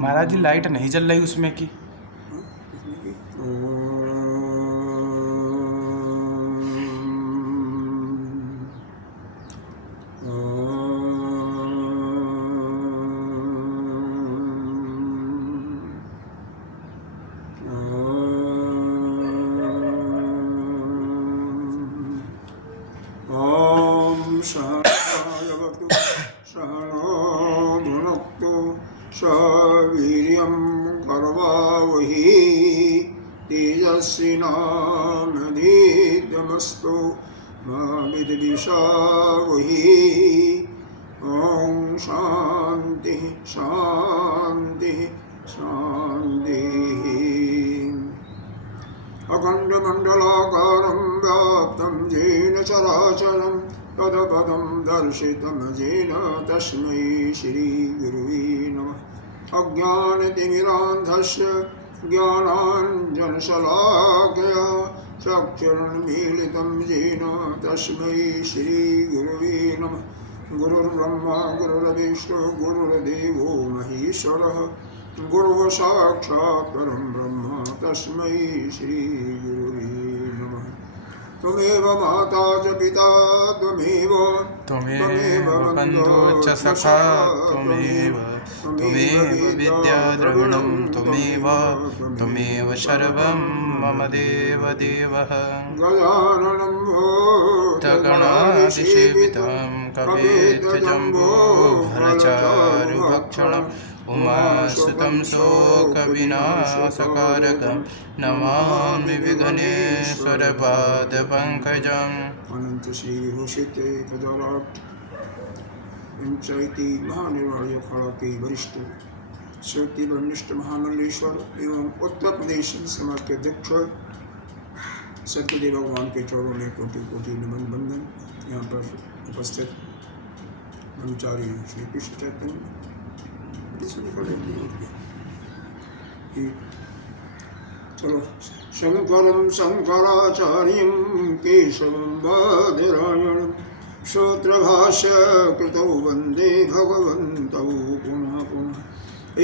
महाराज जी light नहीं जल रही उसमें की। वीर्यं करवावहि तेजस्विनावधीतमस्तु मा विद्विषावहि। ॐ शांति शांति शांति। अखण्डमण्डलाकारं व्याप्तं येन चराचरं तत्पदं दर्शितं येन तस्मै श्रीगुरुवे नमः। अज्ञानतिमिरान्धस्य ज्ञानाञ्जनशलाकया चक्षुरुन्मीलितं येन तस्मै श्रीगुरुवे नमः। गुरुर्ब्रह्मा गुरुर्विष्णु गुरुर्देवो महेश्वरः गुरुः साक्षात् परं ब्रह्म तस्मै श्रीगुरुवे नमः। त्वमेव माता च पिता त्वमेव बन्धो च सखा त्वमेव विद्या द्रविणं त्वमेव सर्वं मम देवदेवः। गजाननं भूतगणाधिसेवितं कपित्थजम्बोफलचारुभक्षणम् उमासुतं शोकविनाशकारकं नमामि विघ्नेश्वरपादपङ्कजम्। अनंत श्री विभूषिते तदराट पंचायती महानिर्वाण्य फल के वरिष्ठ श्रुति ब्रह्मनिष्ठ महामल्लेश्वर एवं उत्तर प्रदेश समाज के अध्यक्ष सत्यदेव भगवान के चरणों में कोटि कोटि नमन बंदन। यहाँ पर उपस्थित ब्रह्मचारी श्री कृष्ण चैतन्य चलो शंकरं शंकराचार्यं केशवं बादरायणं सूत्रभाष्य कृतौ वन्दे भगवन्तौ पुनः पुनः।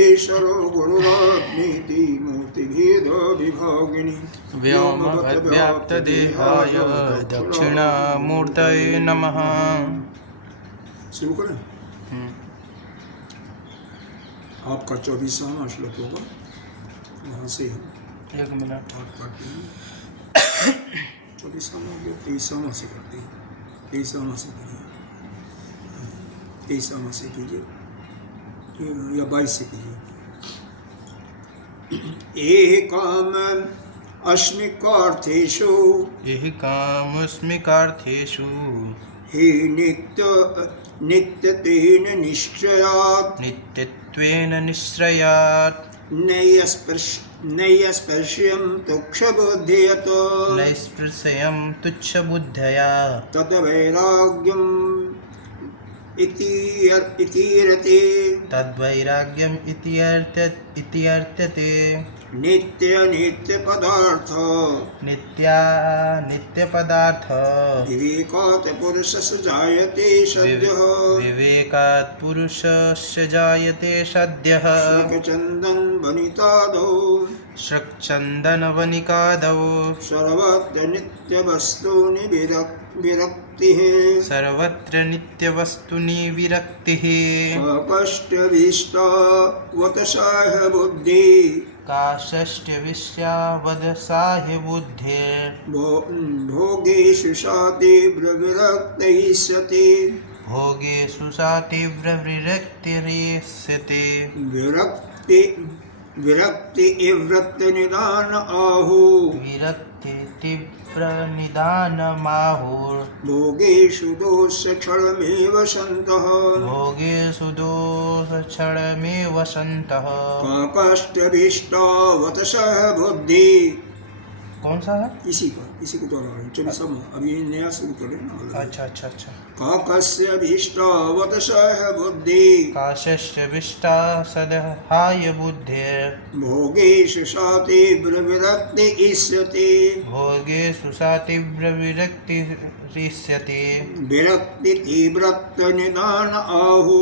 ईश्वरो गुरुरात्मेति मूर्तिभेदविभागिनी व्योमवद्व्याप्तदेहाय दक्षिणामूर्तये नमः। शुरू करें। आपका 24वां श्लोक होगा, यहाँ से हम 1 मिनट 24वां हो गया, 23वां से करते हैं, 23वां से करिए, 23वां से कीजिए या 22 से कीजिए। ये काम अस्मिकार्थेषु हि नित्यत्वेन निश्चयात् नैस्पृश्यं तुच्छबुद्धया तद्वैराग्यम् तद्वैराग्यम् इत्यर्थते। नित्यपदार्थ विवेकात् पुरुषस्य जायते सद्यः शृक्चन्दनवनिकादौ सर्वत्र नित्यवस्तूनि विरक्तिः काष्ठविष्यावदसाहि बुद्धिर् भोगेषु सा तीव्रविरक्तिरिष्यति विरक्ति इवृत्तनिदान आहुः भोगेषु दोषक्षणमेव सन्तः काष्ठभीष्टावतसः बुद्धि कौन सा है? इसी को तो रहा है। चलिए सब अभी नया शुरू करें ना। अच्छा अच्छा अच्छा। काकस्य भीष्टावतशः बुद्धि काशश्चविष्टा सदहाय बुद्धेर् भोगेषु सा तीव्र विरक्ति इष्यते भोगेषु सा तीव्र विरक्तिरिष्यति विरक्ति तीव्रत्व निदान आहु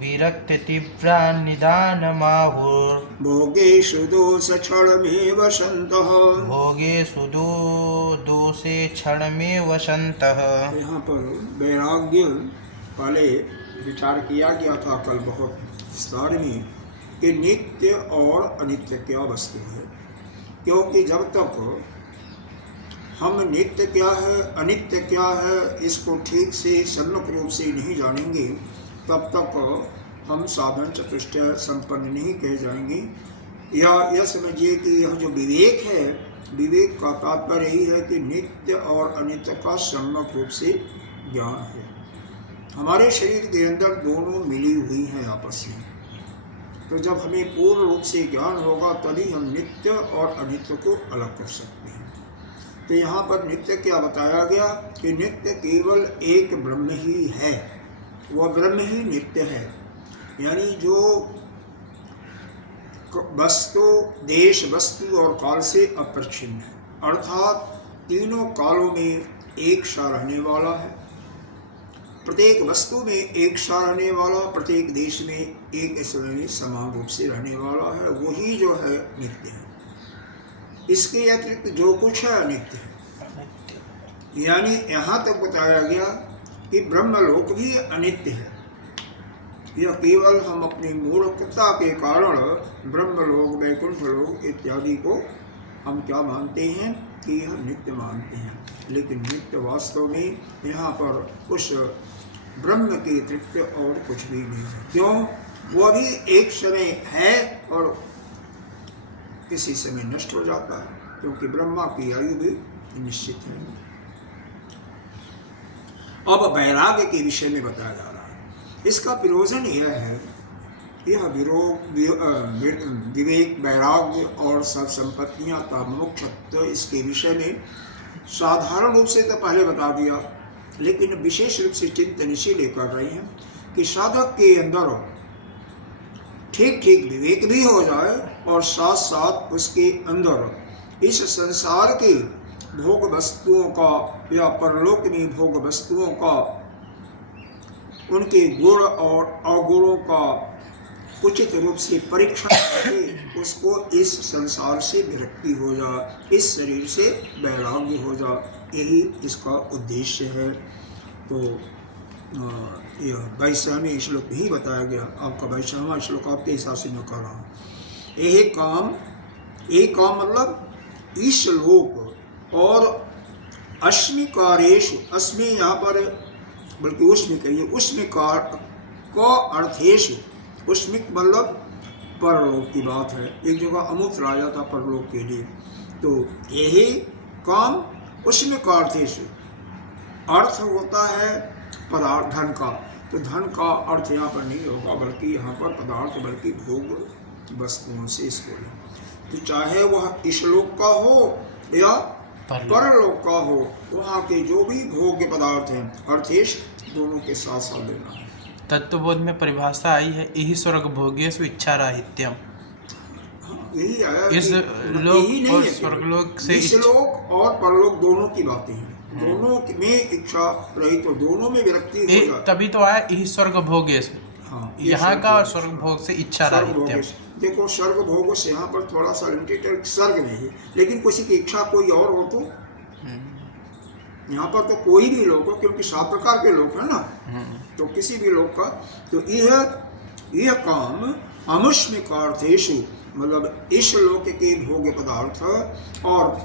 विरक्ति तीव्रा निदानमाहुर् भोगेषु दोष क्षणमेव सन्तः। भोगेषु दोषे क्षणमेव सन्तः। यहाँ पर वैराग्य पहले विचार किया गया था कल बहुत विस्तार में कि नित्य और अनित्य क्या वस्तु है, क्योंकि जब तक हम नित्य क्या है अनित्य क्या है इसको ठीक से सम्यक रूप से नहीं जानेंगे तब तक हम साधन चतुष्टय संपन्न नहीं कह जाएंगे। या यह समझिए कि यह जो विवेक है, विवेक का तात्पर्य यही है कि नित्य और अनित्य का सम्यक रूप से ज्ञान है। हमारे शरीर के अंदर दोनों मिली हुई हैं आपस में, तो जब हमें पूर्ण रूप से ज्ञान होगा तभी हम नित्य और अनित्य को अलग कर सकते हैं। तो यहाँ पर नित्य क्या बताया गया कि नित्य केवल एक ब्रह्म ही है, वह ब्रह्म ही नित्य है। यानी जो वस्तु देश वस्तु और काल से अपरिच्छिन्न है, अर्थात तीनों कालों में एक सा रहने वाला है, प्रत्येक वस्तु में एक सा रहने वाला, प्रत्येक देश में एक समय में समान रूप से रहने वाला है, वही जो है नित्य है। इसके अतिरिक्त जो कुछ है अनित्य है। यानी यहाँ तक बताया गया कि ब्रह्मलोक भी अनित्य है। यह केवल हम अपनी मूर्खता के कारण ब्रह्मलोक वैकुंठ लोक इत्यादि को हम क्या मानते हैं कि यह नित्य मानते हैं, लेकिन नित्य वास्तव में यहाँ पर उस ब्रह्म के अतिरिक्त और कुछ भी नहीं है। क्यों? वह भी एक समय है और किसी समय नष्ट हो जाता है, क्योंकि ब्रह्मा की आयु भी निश्चित है। अब वैराग्य के विषय में बताया जा रहा है। इसका प्रयोजन यह है, यह विवेक वैराग्य और सब संपत्तियां का मोक्षत्व, इसके विषय में साधारण रूप से तो पहले बता दिया, लेकिन विशेष रूप से चिंतन इसीलिए कर रहे हैं कि साधक के अंदर ठीक ठीक विवेक भी हो जाए और साथ साथ उसके अंदर इस संसार के भोग वस्तुओं का या परलोक में भोग वस्तुओं का, उनके गुण और अवगुणों का उचित रूप से परीक्षण करके उसको इस संसार से विरक्ति हो जाए, इस शरीर से वैराग्य हो जाए, यही इसका उद्देश्य है। तो यह 22वां श्लोक ही बताया गया। आपका 22वां श्लोक आपके हिसाब से मैं कर रहा हूँ। यही काम मतलब इस लोक और अस्मिकारेषु, अस्मि यहाँ पर बल्कि उसमें कहिए, उसमिकार का अर्थेषु, उसमिक मतलब परलोक की बात है। एक जगह अमुत्र आया था परलोक के लिए, तो यही काम उसमिकार्थेषु, अर्थ होता है पदार्थ धन का, तो धन का अर्थ यहाँ पर नहीं होगा, बल्कि यहाँ पर पदार्थ बल्कि भोग वस्तुओं से इसको लें। तो चाहे वह इस लोक का हो या परलोक का हो, वहाँ के जो भी भोग्य पदार्थ हैं अर्थेश दोनों के साथ साथ लेना है। तत्वबोध में परिभाषा आई है, यही स्वर्ग भोगेषु इच्छा राहित्यम। यही आया इस लोक और स्वर्गलोक से इस लोक और परलोक दोनों की बातें हैं, दोनों में इच्छा रहित तो दोनों में विरक्ति हो जाए, तभी तो आया यही स्वर्ग भोगेषु। हाँ, यहाँ का और स्वर्ग भोग से इच्छा राहित्यम। देखो स्वर्ग भोग से यहाँ पर थोड़ा सा लिमिटेड स्वर्ग में है, लेकिन किसी की इच्छा कोई और हो तो यहाँ पर तो कोई भी लोग हो, क्योंकि 7 प्रकार के लोग हैं ना, तो किसी भी लोग का, तो यह काम अमुष्मिकार्थेषु मतलब इस लोक के भोग्य पदार्थ, और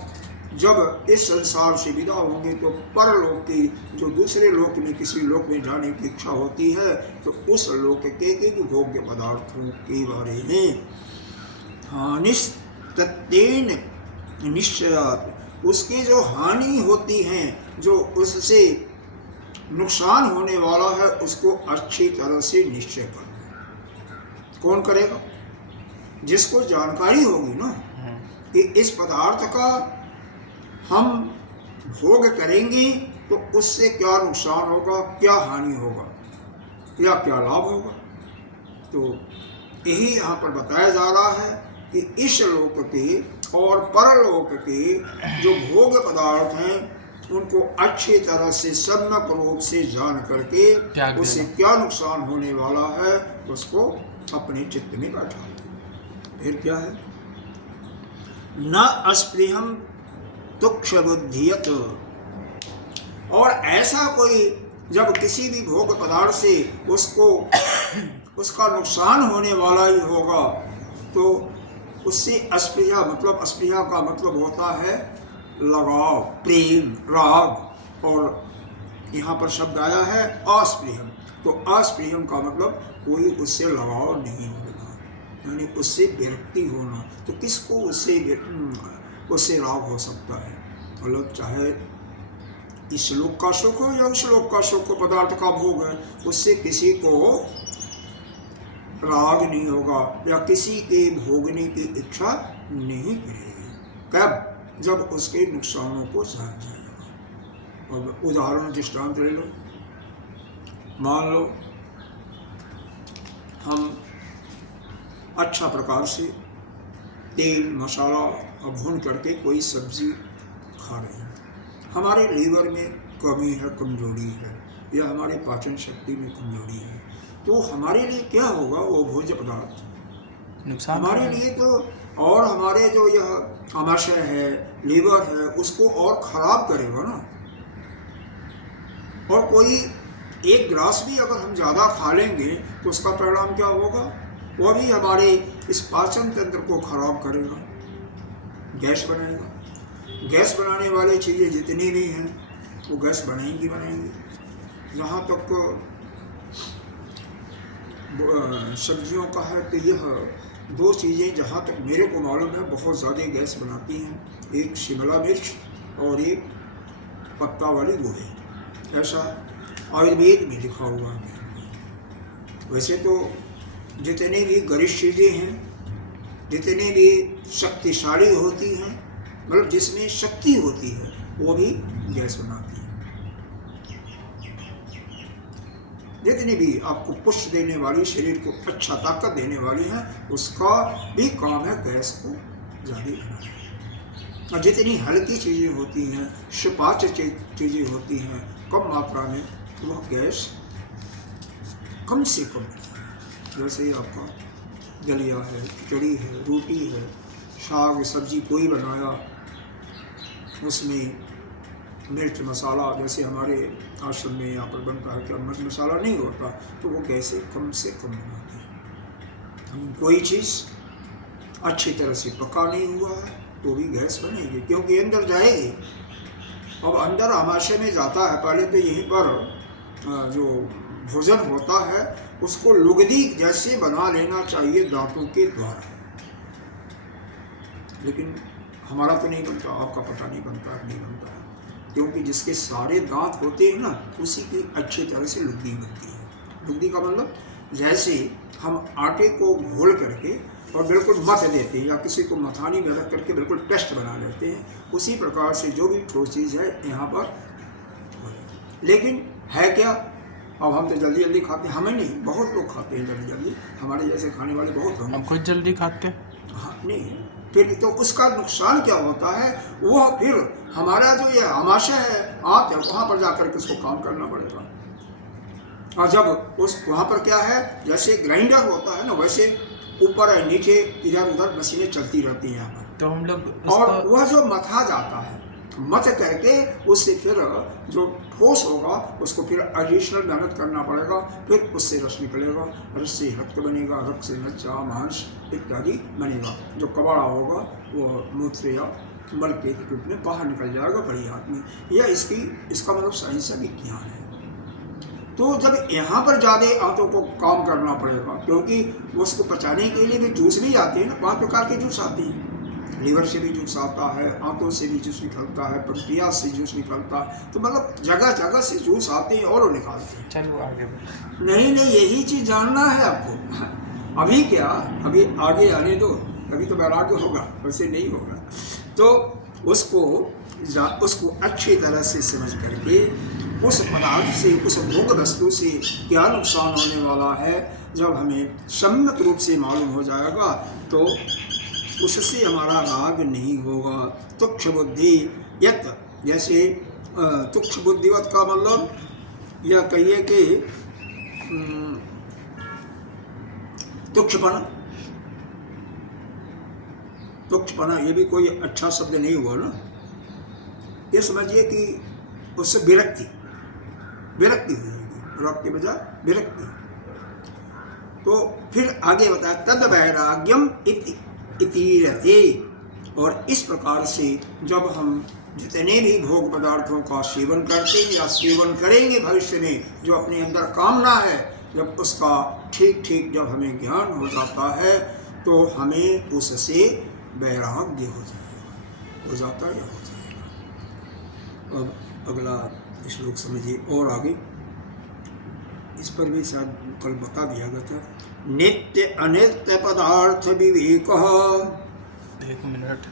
जब इस संसार से विदा होंगे तो परलोक की जो दूसरे लोक में किसी लोक में जाने की इच्छा होती है, तो उस लोक के भोग्य पदार्थों के बारे में हानिस्तत्तेन निश्चयात्, उसकी जो हानि होती हैं, जो उससे नुकसान होने वाला है, उसको अच्छी तरह से निश्चय करना। कौन करेगा? जिसको जानकारी होगी ना कि इस पदार्थ का हम भोग करेंगे तो उससे क्या नुकसान होगा, क्या हानि होगा या क्या लाभ होगा। तो यही यहाँ पर बताया जा रहा है कि इस लोक के और परलोक के जो भोग पदार्थ हैं उनको अच्छी तरह से सम्यक रूप से जान करके उससे क्या नुकसान होने वाला है उसको अपने चित्त में बैठा। फिर क्या है, न अस्पृहम तुक्ष बुद्धियत। और ऐसा कोई जब किसी भी भोग पदार्थ से उसको उसका नुकसान होने वाला ही होगा तो उससे अस्पृहा, मतलब अस्पृहा का मतलब होता है लगाव, प्रेम, राग, और यहाँ पर शब्द आया है अस्पृहम। तो अस्पृहम का मतलब कोई उससे लगाव नहीं होना, यानी उससे विरक्ति होना। तो किसको उससे राग हो सकता है, मतलब चाहे इस लोक का सुख हो या उस लोक का सुख हो, पदार्थ का भोग है, उससे किसी को राग नहीं होगा या किसी के भोगने की इच्छा नहीं करेगी। कब? जब उसके नुकसानों को जान जाएगा। अब उदाहरण दृष्टांत ले लो, मान लो हम अच्छा प्रकार से तेल मसाला भून करके कोई सब्जी खा रहे हैं, हमारे लीवर में कमी है, कमजोरी है, या हमारे पाचन शक्ति में कमजोरी है, तो हमारे लिए क्या होगा, वो भोज्य पदार्थ नुकसान हमारे लिए तो, और हमारे जो यह आमाशय है, लीवर है, उसको और खराब करेगा ना। और कोई एक गिलास भी अगर हम ज़्यादा खा लेंगे तो उसका परिणाम क्या होगा, वो भी हमारे इस पाचन तंत्र को खराब करेगा, गैस बनाएगा। गैस बनाने वाली चीज़ें जितनी भी हैं वो गैस बनाएंगी। जहाँ तक सब्जियों का है तो यह दो चीज़ें जहाँ तक मेरे को मालूम है बहुत ज़्यादा गैस बनाती हैं, एक शिमला मिर्च और एक पत्ता वाली गोभी। ऐसा आयुर्वेद में लिखा हुआ है। वैसे तो जितने भी गरिष्ठ चीज़ें हैं, जितने भी शक्तिशाली होती हैं, मतलब जिसमें शक्ति होती है, वो भी गैस बनाती है। जितनी भी आपको पुष्ट देने वाली, शरीर को अच्छा ताकत देने वाली है, उसका भी काम है गैस को जारी बनाना। और जितनी हल्की चीज़ें होती हैं, सुपाच्य चीज़ें होती हैं, कम मात्रा में, तो वह गैस कम से कम, जैसे आपका दलिया है, खिचड़ी है, रोटी है, साग सब्जी कोई बनाया, उसमें मिर्च मसाला, जैसे हमारे आश्रम में यहाँ पर बनता है क्या मिर्च मसाला नहीं होता, तो वो कैसे कम से कम बनाते हैं। हम कोई चीज़ अच्छी तरह से पका नहीं हुआ है तो भी गैस बनेगी, क्योंकि अंदर जाएगी। अब अंदर आमाशय में जाता है, पहले तो यहीं पर जो भोजन होता है उसको लुगदी जैसे बना लेना चाहिए दांतों के द्वारा, लेकिन हमारा तो नहीं बनता, आपका पता नहीं बनता नहीं बनता, क्योंकि जिसके सारे दांत होते हैं ना, उसी की अच्छी तरह से लुगदी बनती है। लुगदी का मतलब जैसे हम आटे को घोल करके और बिल्कुल मथ देते हैं, या किसी को मथानी में रख करके बिल्कुल पेस्ट बना लेते हैं, उसी प्रकार से जो भी ठोस चीज़ है यहाँ पर। लेकिन है क्या, अब हम तो जल्दी जल्दी खाते हैं, हमें नहीं, बहुत लोग खाते हैं जल्दी जल्दी, हमारे जैसे खाने वाले बहुत होंगे। हम खुद जल्दी खाते हैं। हाँ नहीं, फिर तो उसका नुकसान क्या होता है, वो फिर हमारा जो ये आमाशय है, आंत है, वहाँ पर जाकर के उसको काम करना पड़ेगा। और जब उस वहाँ पर क्या है, जैसे ग्राइंडर होता है ना, वैसे ऊपर नीचे इधर उधर मशीनें चलती रहती हैं यहाँ पर, तो हम लोग और वह जो मथा जाता है, मथ करके उससे फिर जो ठोस होगा उसको फिर एडिशनल मेहनत करना पड़ेगा, फिर उससे रस निकलेगा, रस से रक्त बनेगा, रक्त से नच्चा मांस इत्यादि बनेगा। जो कबाड़ा होगा वो मूत्र या मल के रूप में बाहर निकल जाएगा बड़ी आदमी। यह इसका मतलब साइंस का विज्ञान है। तो जब यहाँ पर ज़्यादा आंतों को काम करना पड़ेगा, क्योंकि उसको पचाने के लिए भी जूस भी आते हैं ना, 5 प्रकार के जूस आते हैं, लीवर से भी जूस आता है, आंतों से भी जूस निकलता है, प्रक्रिया से जूस निकलता है, तो मतलब जगह जगह से जूस आते हैं और वो निकालते हैं। चलो आगे नहीं यही चीज़ जानना है आपको। अभी क्या, अभी आगे आने दो, अभी तो वैराग्य होगा, वैसे नहीं होगा। तो उसको उसको अच्छी तरह से समझ करके उस पदार्थ से, उस भोग वस्तु से क्या नुकसान होने वाला है, जब हमें सम्यक रूप से मालूम हो जाएगा तो उससे हमारा राग नहीं होगा। तुक्ष बुद्धि यत, जैसे तुक्ष बुद्धिवत का मतलब यह कहिए कि तुक्षपना ये भी कोई अच्छा शब्द नहीं हुआ ना। ये समझिए कि उससे विरक्ति हो जाएगी, राग के बजाय विरक्ति। तो फिर आगे बताया तद वैराग्यम इति रहते। और इस प्रकार से जब हम जितने भी भोग पदार्थों का सेवन करते हैं या सेवन करेंगे भविष्य में, जो अपने अंदर कामना है, जब उसका ठीक ठीक जब हमें ज्ञान हो जाता है तो हमें उससे वैराग्य हो जाता है या हो जाएगा। अब अगला श्लोक समझिए और आगे, इस पर भी शायद कल बता दिया गया था। नित्य अनित्य पदार्थ विवेक। एक मिनट,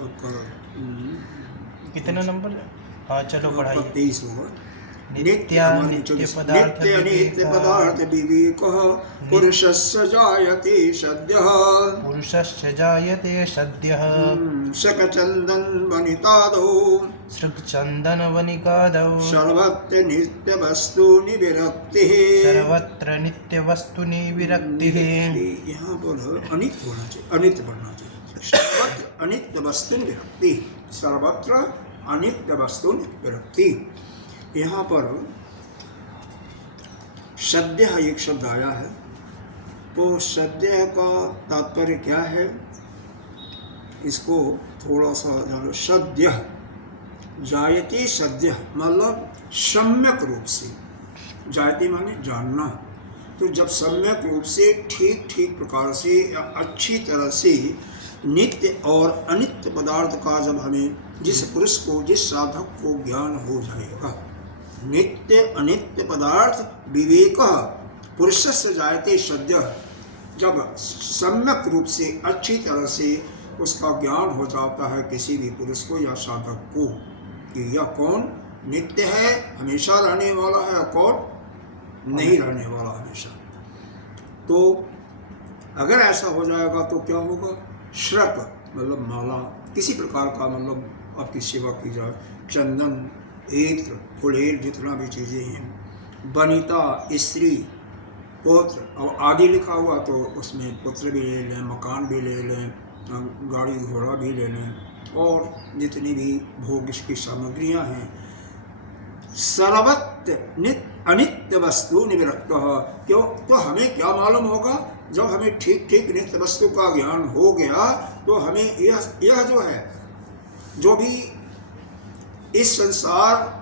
आपका कितना नंबर है? हाँ चलो बढ़ाइए। 23 होगा। नित्य अनित्य पदार्थ विवेक पुरुषस्य जायते सद्यः। पुरुषस्य जायते सद्यः शकचन्दन वनितादौ। सृक्चन्दन वनिकादौ सर्वत्र नित्य वस्तुनि विरक्तिः। सर्वत्र नित्य वस्तुनि विरक्तिः। यहाँ पर अनित्य होना चाहिए, अनित्य पढ़ना चाहिए। सर्वत्र अनित्य वस्तुनि विरक्ति, सर्वत्र अनित्य वस्तुनि विरक्ति। यहाँ पर सद्य एक शब्द आया है, तो सद्य का तात्पर्य क्या है, इसको थोड़ा सा जानो। सद्य जायते, सद्य मतलब सम्यक रूप से, जायते माने जानना। तो जब सम्यक रूप से ठीक ठीक प्रकार से या अच्छी तरह से नित्य और अनित्य पदार्थ का जब हमें, जिस पुरुष को, जिस साधक को ज्ञान हो जाएगा, नित्य अनित्य पदार्थ विवेक पुरुषस्य जायते सद्य, जब सम्यक रूप से अच्छी तरह से उसका ज्ञान हो जाता है किसी भी पुरुष को या साधक को कि यह कौन नित्य है, हमेशा रहने वाला है, और कौन नहीं रहने वाला हमेशा। तो अगर ऐसा हो जाएगा तो क्या होगा, श्रक मतलब माला, किसी प्रकार का मतलब आपकी सेवा की जाए, चंदन, इत्र, फुलेल, जितना भी चीज़ें हैं, वनिता स्त्री, पुत्र, और आदि लिखा हुआ तो उसमें पुत्र भी ले लें, मकान भी ले लें, गाड़ी घोड़ा भी ले लें, और जितनी भी भोग की सामग्रियां हैं। सर्वत्र अनित्य वस्तु निवृत्त। क्यों? तो हमें क्या मालूम होगा, जब हमें ठीक ठीक नित्य वस्तु का ज्ञान हो गया तो हमें यह जो है, जो भी इस संसार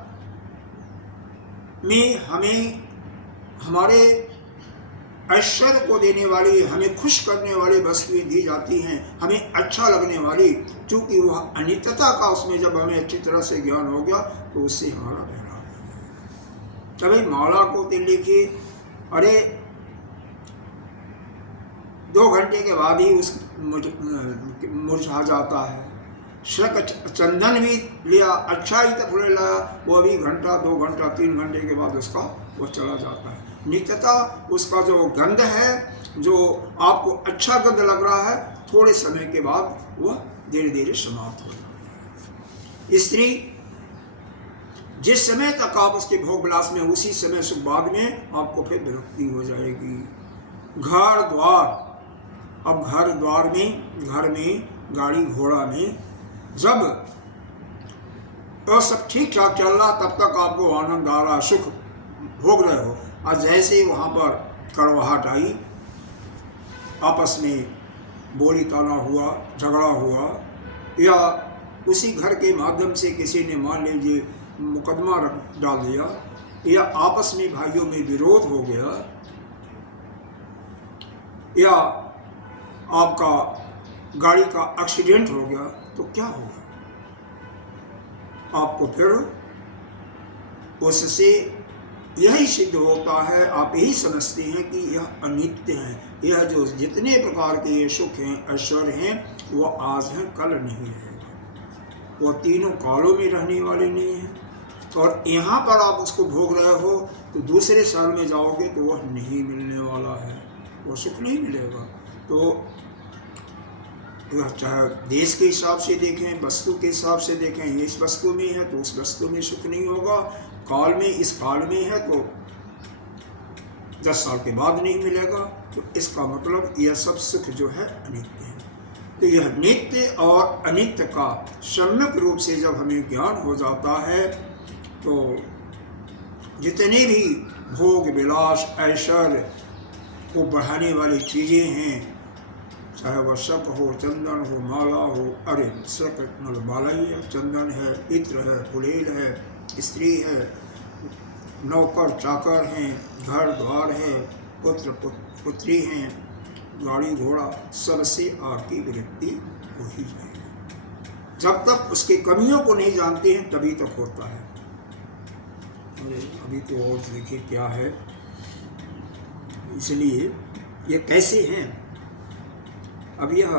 में हमें हमारे ऐश्वर्य को देने वाली, हमें खुश करने वाली वस्तुएं दी जाती हैं, हमें अच्छा लगने वाली, क्योंकि वह अनित्यता का उसमें जब हमें अच्छी तरह से ज्ञान हो गया तो उससे हमारा वैराग्य। तभी माला को देखिए, अरे 2 घंटे के बाद ही उस मुरझा जाता है। श्रक चंदन भी लिया, अच्छा ही तो फूले लाया, वो भी घंटा 2 घंटा 3 घंटे के बाद उसका वो चला जाता है। नित्यता उसका जो गंध है, जो आपको अच्छा गंध लग रहा है, थोड़े समय के बाद वह धीरे धीरे समाप्त हो जाता है। स्त्री, जिस समय तक आप उसके भोग विलास में, उसी समय सुख बाद में आपको फिर विरक्ति हो जाएगी। घर द्वार, अब घर द्वार में, घर में, गाड़ी घोड़ा में जब तो सब ठीक ठाक चल रहा, तब तक आपको आनंद आ रहा, सुख भोग रहे हो, और जैसे ही वहाँ पर कड़वाहट आई, आपस में बोली ताना हुआ, झगड़ा हुआ, या उसी घर के माध्यम से किसी ने मान लीजिए मुकदमा डाल दिया, या आपस में भाइयों में विरोध हो गया, या आपका गाड़ी का एक्सीडेंट हो गया, तो क्या होगा? आपको फिर उससे यही सिद्ध होता है, आप यही समझते हैं कि यह अनित्य है, यह जो जितने प्रकार के ये सुख हैं, ऐश्वर्य हैं, वो आज हैं, कल नहीं रहेगा। वो तीनों कालों में रहने वाले नहीं है। और यहाँ पर आप उसको भोग रहे हो तो दूसरे साल में जाओगे तो वह नहीं मिलने वाला है, वो सुख नहीं मिलेगा। तो चाहे देश के हिसाब से देखें, वस्तु के हिसाब से देखें, इस वस्तु में है तो उस वस्तु में सुख नहीं होगा, काल में इस काल में है तो 10 साल के बाद नहीं मिलेगा। तो इसका मतलब यह सब सुख जो है अनित्य है। तो यह नित्य और अनित्य का सम्यक रूप से जब हमें ज्ञान हो जाता है तो जितने भी भोग विलास ऐश्वर्य को बढ़ाने वाली चीज़ें हैं, चाहे वह शक हो, चंदन हो, माला हो, अरे शक मतलब माला ही है, चंदन है, इत्र है, फुलेल है, स्त्री है, नौकर चाकर हैं, घर द्वार है, पुत्र पुत्री हैं, गाड़ी घोड़ा, सबसे आपकी विरक्ति हो ही जाएगी। जब तक उसकी कमियों को नहीं जानते हैं तभी तक होता है। अभी तो और देखिए क्या है, इसलिए ये कैसे हैं, अब यह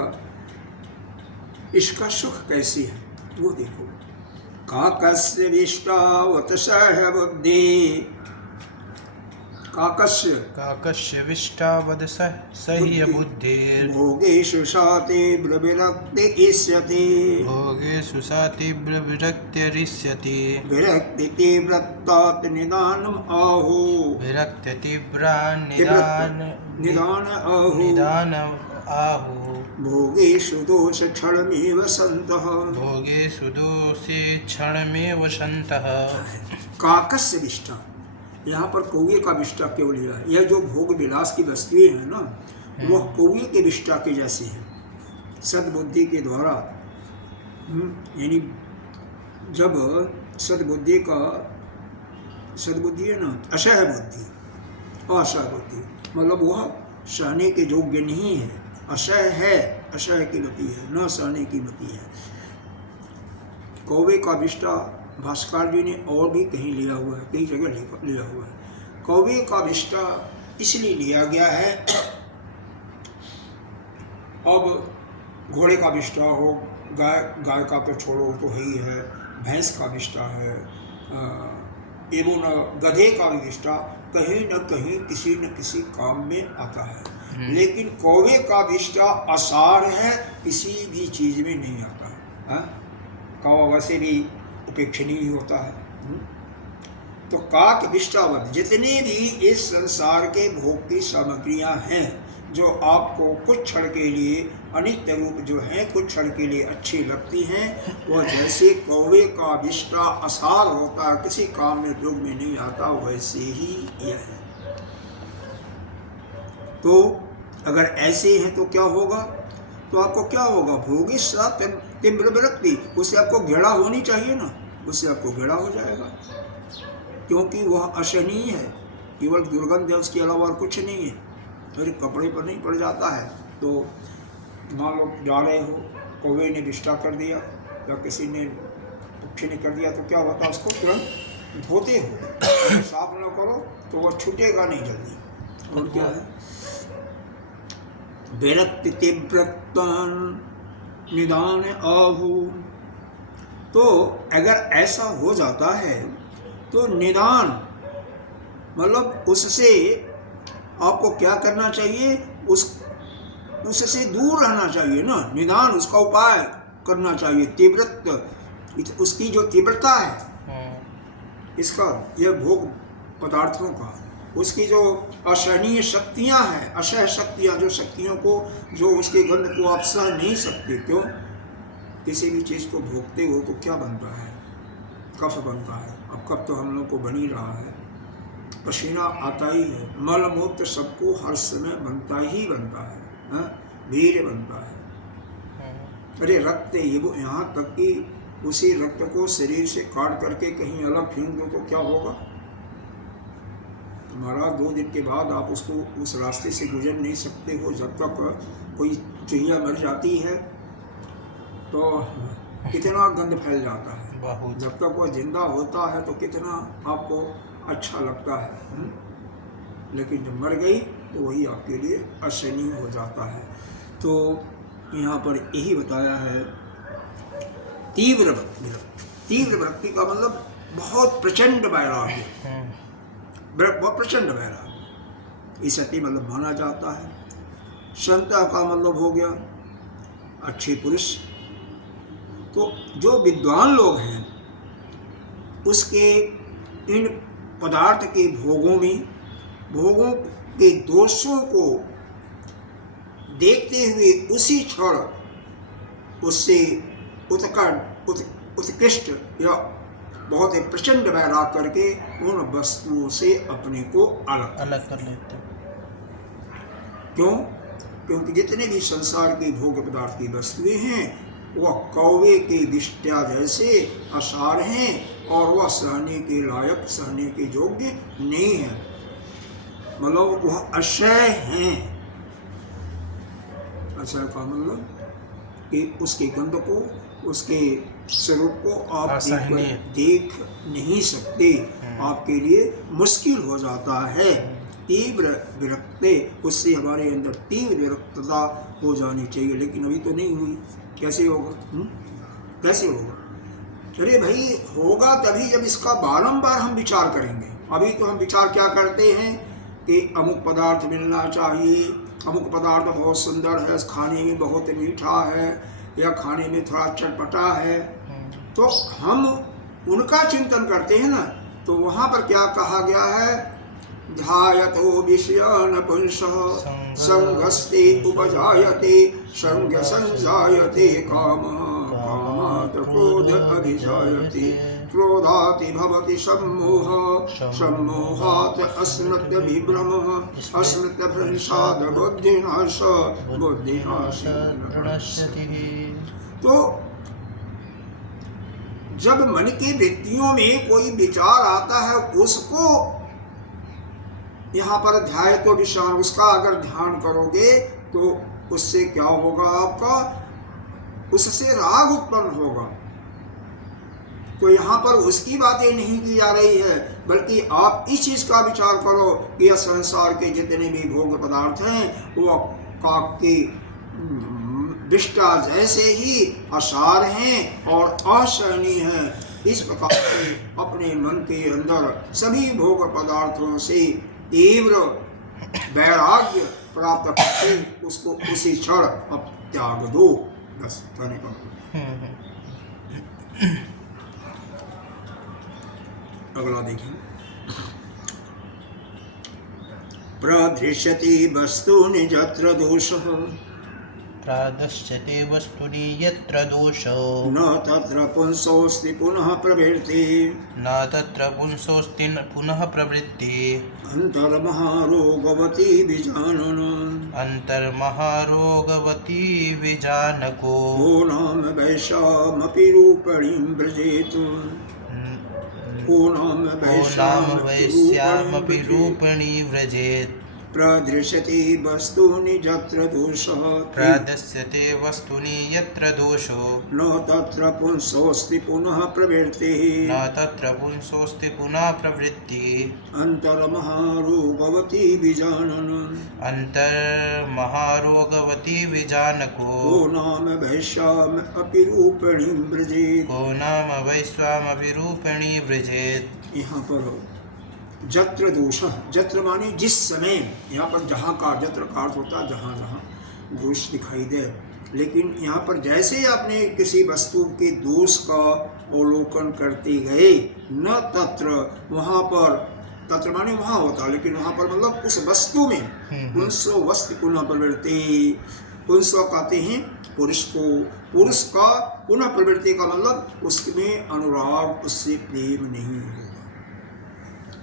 इसका सुख कैसे है वो देखो। काकस्य विष्टावत सह बुद्धि, काकस्य विष्टावद सह्य बुद्धिर् भोगेषु सा तीव्र विरक्ति इष्यति, भोगेषु सा तीव्र विरक्तिरिष्यति, विरक्ति तीव्रतात् निदानम् आहु, विरक्ति तीव्र निदान आहु, भोगेषु दोष क्षणमेव सन्तः, भोगेषु दोषे क्षणमेव सन्तः। काकस्य विष्टा, यहाँ पर कौवे का विष्टा क्यों लिया है? यह जो भोग विलास की वस्तुएं हैं ना, वह कौवे के विष्टा के जैसे है, सद्बुद्धि के द्वारा। यानी जब सद्बुद्धि है ना, असह बुद्धि, असह बुद्धि मतलब वह सहने के योग्य नहीं है, असह है, असह की मति है, न सहने की मति है। कौवे का विष्टा भास्कर जी ने और भी कहीं लिया हुआ है, कई जगह लिया हुआ है। कौवे का विष्टा इसलिए लिया गया है, अब घोड़े का विष्टा हो, गाय का तो छोड़ो तो ही है, भैंस का विष्टा है, एवं गधे का भी विष्टा कहीं न कहीं किसी न किसी काम में आता है। लेकिन कौवे का विष्टा असार है, किसी भी चीज़ में नहीं आता है। कौवा वैसे भी उपेक्षणीय होता है। तो काक विष्टावत, जितने भी इस संसार के भोग की सामग्रियां हैं जो आपको कुछ क्षण के लिए अनित्य रूप जो है कुछ क्षण के लिए अच्छी लगती हैं, वह जैसे कौवे का विष्टा असार होता है, किसी काम में उपयोग में नहीं आता, वैसे ही यह है। तो अगर ऐसे हैं तो क्या होगा? तो आपको क्या होगा? भोगी सा तीव्र विरक्ति, उससे आपको घृणा होनी चाहिए ना, उससे आपको घृणा हो जाएगा, क्योंकि वह असहनीय है, केवल दुर्गंध है, उसके अलावा और कुछ नहीं है। मेरे कपड़े पर नहीं पड़ जाता है। तो मान लो जा रहे हो, कौवे ने विष्टा कर दिया या किसी ने पक्षी ने कर दिया, तो क्या होता है? उसको तुरंत धोते हो, साफ न करो तो वह छूटेगा नहीं जल्दी। और क्या है? विरक्ति तीव्रतान निदान आहु। तो अगर ऐसा हो जाता है तो निदान मतलब उससे आपको क्या करना चाहिए? उससे दूर रहना चाहिए ना। निदान उसका उपाय करना चाहिए। तीव्रता, उसकी जो तीव्रता है इसका, यह भोग पदार्थों का, उसकी जो असहनीय शक्तियाँ हैं, असह शक्तियाँ, जो शक्तियों को, जो उसके गंध को आप सह नहीं सकते। क्यों? किसी भी चीज़ को भोगते हो तो क्या बनता है? कफ बनता है। अब कफ तो हम लोग को बन ही रहा है, पसीना आता ही है, मल मूत्र सबको हर समय बनता ही बनता है, वीर्य बनता है। अरे रक्त ये वो, यहाँ तक कि उसी रक्त को शरीर से काट करके कहीं अलग फेंक दो तो क्या होगा? तुम्हारा 2 दिन के बाद आप उसको उस रास्ते से गुजर नहीं सकते हो। जब तक कोई चिड़िया मर जाती है तो कितना गंध फैल जाता है, जब तक वह जिंदा होता है तो कितना आपको अच्छा लगता है। लेकिन जब मर गई तो वही आपके लिए असहनीय हो जाता है। तो यहाँ पर यही बताया है, तीव्र विरक्ति। तीव्र विरक्ति का मतलब बहुत प्रचंड वैराग्य, बहुत प्रचंड वैराग्य, इस अति मतलब माना जाता है। संता का मतलब हो गया अच्छे पुरुष। तो जो विद्वान लोग हैं उसके इन पदार्थ के भोगों में, भोगों के दोषों को देखते हुए उसी क्षण उससे उत्कृष्ट या बहुत ही प्रचंड वैराग करके उन वस्तुओं से अपने को अलग कर लेते हैं। क्यों? क्योंकि जितने भी संसार की भोग पदार्थ की वस्तुएं हैं वह कौवे के दिष्टा जैसे असार हैं और वह सहने के लायक, सहने के योग्य नहीं है, मतलब वह अक्षय हैं। अक्षय का मतलब कि उसके गंध को, उसके स्वरूप को आप देख नहीं सकते, आपके लिए मुश्किल हो जाता है। तीव्र विरक्ति, उससे हमारे अंदर तीव्र विरक्तता हो जानी चाहिए, लेकिन अभी तो नहीं हुई। कैसे होगा? कैसे होगा? अरे भाई होगा तभी जब इसका बारंबार हम विचार करेंगे। अभी तो हम विचार क्या करते हैं कि अमुक पदार्थ मिलना चाहिए, अमुक पदार्थ बहुत सुंदर है, खाने में बहुत मीठा है या खाने में थोड़ा चटपटा है, तो हम उनका चिंतन करते हैं ना। तो वहाँ पर क्या कहा गया है? ध्यायतो विषयान् पुंसः संगस्ते उपजायते संग संजायते कामः कामात् क्रोध अभिजायते क्रोधात् भवति सम्मोहः सम्मोहात् अस्मृत विभ्रमः अस्मृत भ्रंशात् बुद्धिनाश बुद्धिनाश प्रणश्यति। तो जब मन की वृत्तियों में कोई विचार आता है उसको यहाँ पर ध्याय तो विषान, उसका अगर ध्यान करोगे तो उससे क्या होगा? आपका उससे राग उत्पन्न होगा। तो यहाँ पर उसकी बातें नहीं की जा रही है, बल्कि आप इस चीज का विचार करो कि यह संसार के जितने भी भोग पदार्थ हैं वो काक की विष्टा जैसे ही असार हैं और असहनीय हैं। इस प्रकार से अपने मन के अंदर सभी भोग पदार्थों से तीव्र वैराग्य प्राप्त करके उसको उसी क्षण अब त्याग दो, बस कहने का। अगला देखिए। प्रदृश्यते वस्तूनि यत्र दोषः प्रादश्यते वस्तुनि यत्र दोषो न तत्र पुंसोऽस्ति पुनः प्रवृत्ति न तत्र पुंसोऽस्ति पुनः प्रवृत्ति अंतर्महारोगवती विजानन अंतर्महारोगवती विजानको को नाम वैश्यामपि रूपणीं व्रजेत को नाम वैश्यामपि रूपणी व्रजेत् प्रदृश्यते वस्तूनि यत्र दोषः प्रदस्यते वस्तुनि यत्र दोषो न तत्र पुंसोऽस्ति पुनः प्रवृत्तिः न तत्र पुंसोऽस्ति पुनः प्रवृत्तिः अंतर्महारोगवती विजानन अंतर्महारोगवती विजानको को नाम वैश्यामपि रूपणीं व्रजेत् को नाम वैश्वामपि रूपणी व्रजेत्। यहाँ पर जत्र दोष, जत्र माने जिस समय, यहाँ पर जहाँ का जत्र का अर्थ होता है जहाँ जहाँ दोष दिखाई दे। लेकिन यहाँ पर जैसे आपने किसी वस्तु के दोष का अवलोकन करते गए, न तत्र, वहाँ पर तत्र माने वहाँ होता, लेकिन वहाँ पर मतलब उस वस्तु में पुंसो वस्तु पुनः प्रवृत्ति, पुंसो कहते हैं पुरुष को, पुरुष का पुनः प्रवृत्ति का मतलब उसमें अनुराग, उससे प्रेम नहीं होगा।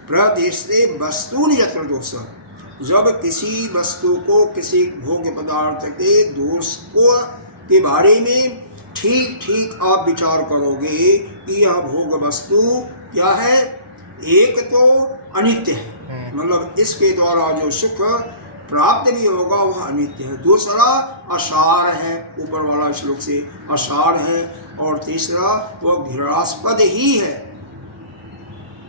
प्रदेशते वस्तुनि यत्र दोष, जब किसी वस्तु को, किसी भोग्य पदार्थ के दोष को के बारे में ठीक ठीक आप विचार करोगे कि यह भोग वस्तु क्या है? एक तो अनित्य है, मतलब इसके द्वारा जो सुख प्राप्त भी होगा वह अनित्य है। दूसरा असार है, ऊपर वाला श्लोक से असार है, और तीसरा वह घृणास्पद ही है।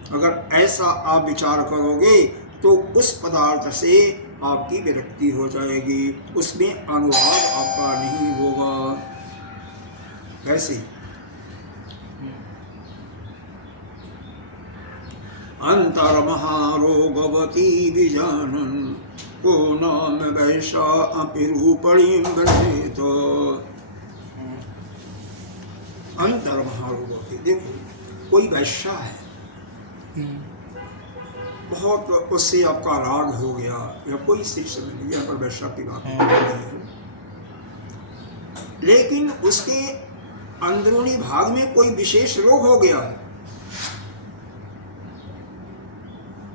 अगर ऐसा आप विचार करोगे तो उस पदार्थ से आपकी विरक्ति हो जाएगी, उसमें अनुराग आपका नहीं होगा। कैसे? अंतर महारोगवती विजानन को नाम वैशा अपिरूपणीं वर्णेत। अंतर महारोगवती, देखो कोई वैश्या है, बहुत उससे आपका राग हो गया या कोई स्त्री समझ लीजिए, पर वैश्या की बात नहीं है, लेकिन उसके अंदरूनी भाग में कोई विशेष रोग हो गया है,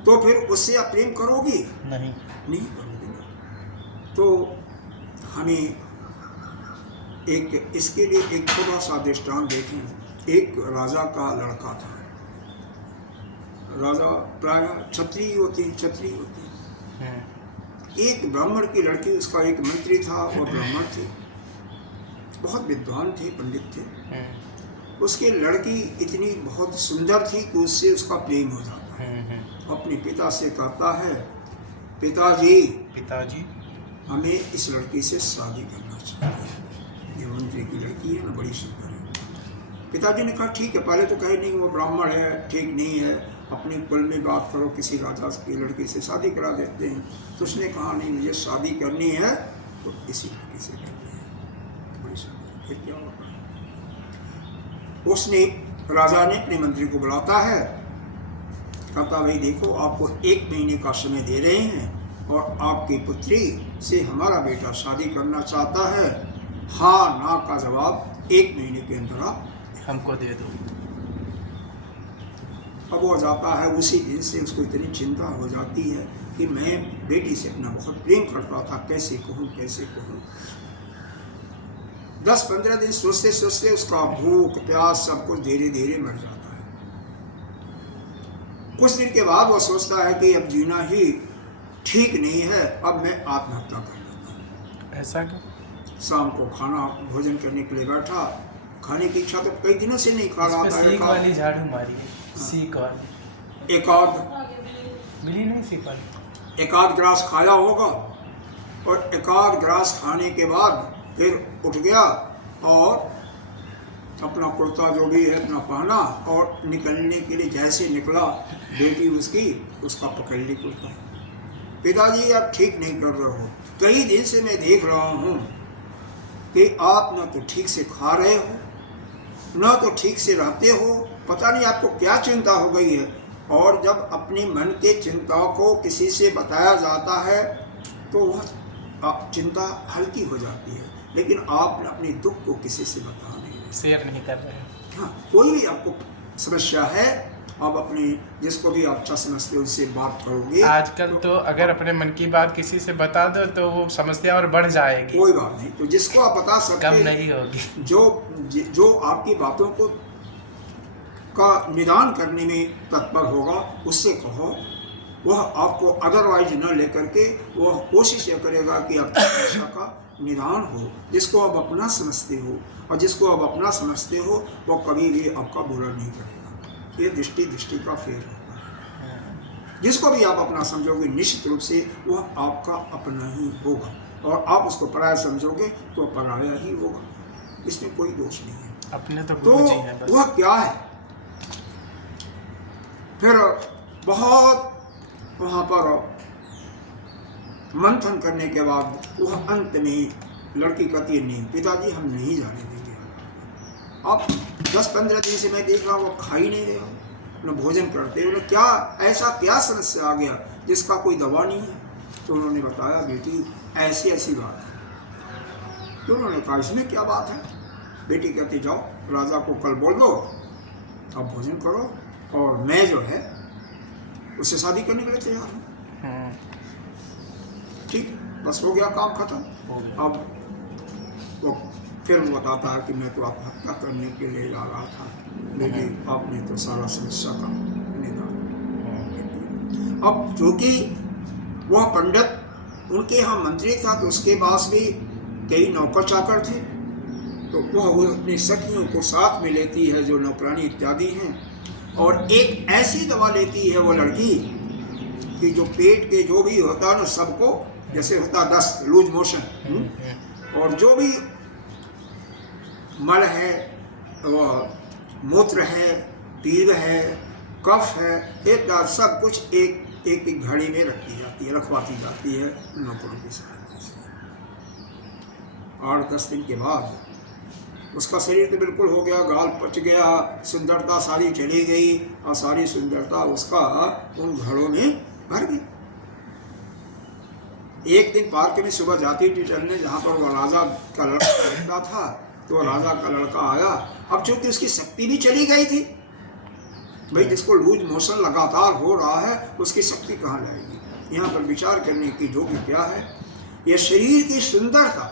तो फिर उससे आप प्रेम करोगी? नहीं करोगे ना। तो हमें एक इसके लिए एक थोड़ा सा दृष्टांत देखें। एक राजा का लड़का था, राजा प्राय क्षत्रिय होती। एक ब्राह्मण की लड़की, उसका एक मंत्री था, वह ब्राह्मण थे, बहुत विद्वान थे, पंडित थे। उसकी लड़की इतनी बहुत सुंदर थी कि उससे उसका प्रेम हो जाता। अपने पिता से कहता है, पिताजी हमें इस लड़की से शादी करना चाहिए, ये मंत्री की लड़की है ना, बड़ी सुंदर है। पिताजी ने कहा ठीक है, पहले तो कहे नहीं वो ब्राह्मण है, ठीक नहीं है, अपने कुल में बात करो, किसी राजा की लड़की से शादी करा देते हैं। तो उसने कहा नहीं, मुझे शादी करनी है तो इसी लड़की से करनी है, बड़ी सुंदर। फिर क्या होगा, उसने राजा ने अपने मंत्री को बुलाता है, कहता भाई देखो आपको 1 महीने का समय दे रहे हैं और आपकी पुत्री से हमारा बेटा शादी करना चाहता है, हाँ ना का जवाब 1 महीने के अंदर आप हमको दे दो। अब वो जाता है, उसी दिन से उसको इतनी चिंता हो जाती है कि मैं बेटी से अपना बहुत प्रेम करता था, कैसे कहूँ। 10-15 दिन सोचते सोचते उसका भूख प्यास सब कुछ धीरे धीरे मर जाता है। कुछ दिन के बाद वो सोचता है कि अब जीना ही ठीक नहीं है, अब मैं आत्महत्या कर लेता हूँ। ऐसा क्यों? शाम को खाना भोजन करने के लिए बैठा, खाने की इच्छा तो कई दिनों से नहीं खा रहा था। सीख वाली झाड़ू मारी है, सीख वाली। मिली नहीं सीख वाली। एकाध ग्रास खाया होगा और एकाध ग्रास खाने के बाद फिर उठ गया और अपना कुर्ता जो भी है अपना पहना और निकलने के लिए जैसे निकला, बेटी उसका पकड़ ली कुर्ता। पिताजी आप ठीक नहीं कर रहे हो, कई दिन से मैं देख रहा हूँ कि आप ना तो ठीक से खा रहे हो, ना तो ठीक से रहते हो, पता नहीं आपको क्या चिंता हो गई है। और जब अपने मन के चिंता को किसी से बताया जाता है तो वह चिंता हल्की हो जाती है, लेकिन आप अपने दुख को किसी से बता नहीं रहे, शेयर नहीं कर रहे। हाँ, कोई भी आपको समस्या है, आप अपने जिसको भी आप अच्छा समझते हो उससे बात करोगे। आजकल तो अगर अपने मन की बात किसी से बता दो तो वो समस्या और बढ़ जाएगी। कोई बात नहीं, तो जिसको आप बता सकते कम नहीं होगी, जो आपकी बातों को का निदान करने में तत्पर होगा उससे कहो, वह आपको अदरवाइज न लेकर के वह कोशिश यह करेगा कि आपकी समस्या का निदान हो। जिसको आप अपना समझते हो और जिसको आप अपना समझते हो वो कभी भी आपका बुरा नहीं करेगा। ये दृष्टि का फेर होगा। जिसको भी आप अपना समझोगे निश्चित रूप से वह आपका अपना ही होगा, और आप उसको पराया समझोगे तो पराया ही होगा, इसमें कोई दोष नहीं है। अपने तो गुरु जी हैं बस। वह क्या है, फिर बहुत वहाँ पर मंथन करने के बाद वह अंत में लड़की कहती है नहीं पिताजी हम नहीं जाने देंगे। अब 10-15 दिन से मैं देख रहा हूँ वो खा ही नहीं रहे, न भोजन करते हो, क्या ऐसा क्या समस्या आ गया जिसका कोई दवा नहीं है। तो उन्होंने बताया बेटी ऐसी ऐसी बात है। तो उन्होंने कहा इसमें क्या बात है। बेटी कहती जाओ राजा को कल बोल दो, अब भोजन करो और मैं जो है उससे शादी करने के लिए तैयार हूँ। ठीक, बस हो गया काम खत्म। अब वो फिर बताता है कि मैं तो आत्महत्या करने के लिए ला रहा था, लेकिन आपने तो सारा समस्या का निदान। अब चूंकि वह पंडित उनके यहाँ मंत्री था तो उसके पास भी कई नौकर चाकर थे, तो वह अपनी सखियों को साथ में लेती है जो नौकरानी इत्यादि हैं, और एक ऐसी दवा लेती है वो लड़की कि जो पेट के जो भी होता है ना सबको, जैसे होता दस्त लूज मोशन, और जो भी मल है, वह मूत्र है, पीव है, कफ है, इत्यादि सब कुछ एक एक घड़ी में रखवाती जाती है नौकरों की सहायता से। 8-10 दिन के बाद उसका शरीर तो बिल्कुल हो गया, गाल पच गया, सुंदरता सारी चली गई और सारी सुंदरता उसका उन घड़ों में भर गई। एक दिन पार्क में सुबह जाती थी चलने, जहाँ पर वह राजा का लड़का बैठता था, तो राजा का लड़का आया। अब चूंकि उसकी शक्ति भी चली गई थी, भाई जिसको लूज मोशन लगातार हो रहा है उसकी शक्ति कहाँ जाएगी। यहाँ पर विचार करने की योग्य क्या है, यह शरीर की सुंदरता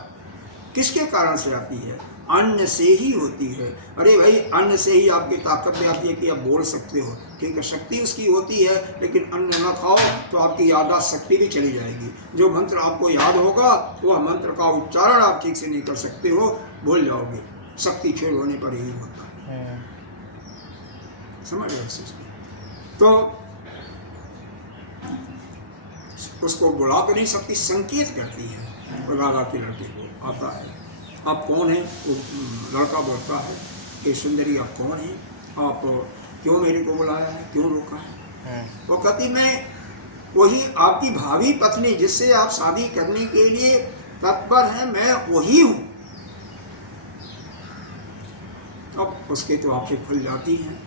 किसके कारण से आती है? अन्न से ही होती है। अरे भाई, अन्न से ही आपकी ताकत भी आती है कि आप बोल सकते हो, ठीक है, शक्ति उसकी होती है। लेकिन अन्न न खाओ तो आपकी याददाश्त शक्ति भी चली जाएगी। जो मंत्र आपको याद होगा वह मंत्र का उच्चारण आप ठीक से नहीं कर सकते हो, भूल जाओगे। शक्ति क्षीण होने पर यही होता है, समझ रहे हो? तो उसको बुला तो नहीं सकती, संकेत करती है। राजा के लड़के को आता है, आप कौन हैं? वो लड़का बोलता है कि सुंदरी आप कौन हैं, आप क्यों मेरे को बुलाया है, क्यों रोका है? वो कहती मैं वही आपकी भावी पत्नी जिससे आप शादी करने के लिए तत्पर हैं, मैं वही हूँ। अब उसके तो आंखें खुल जाती हैं।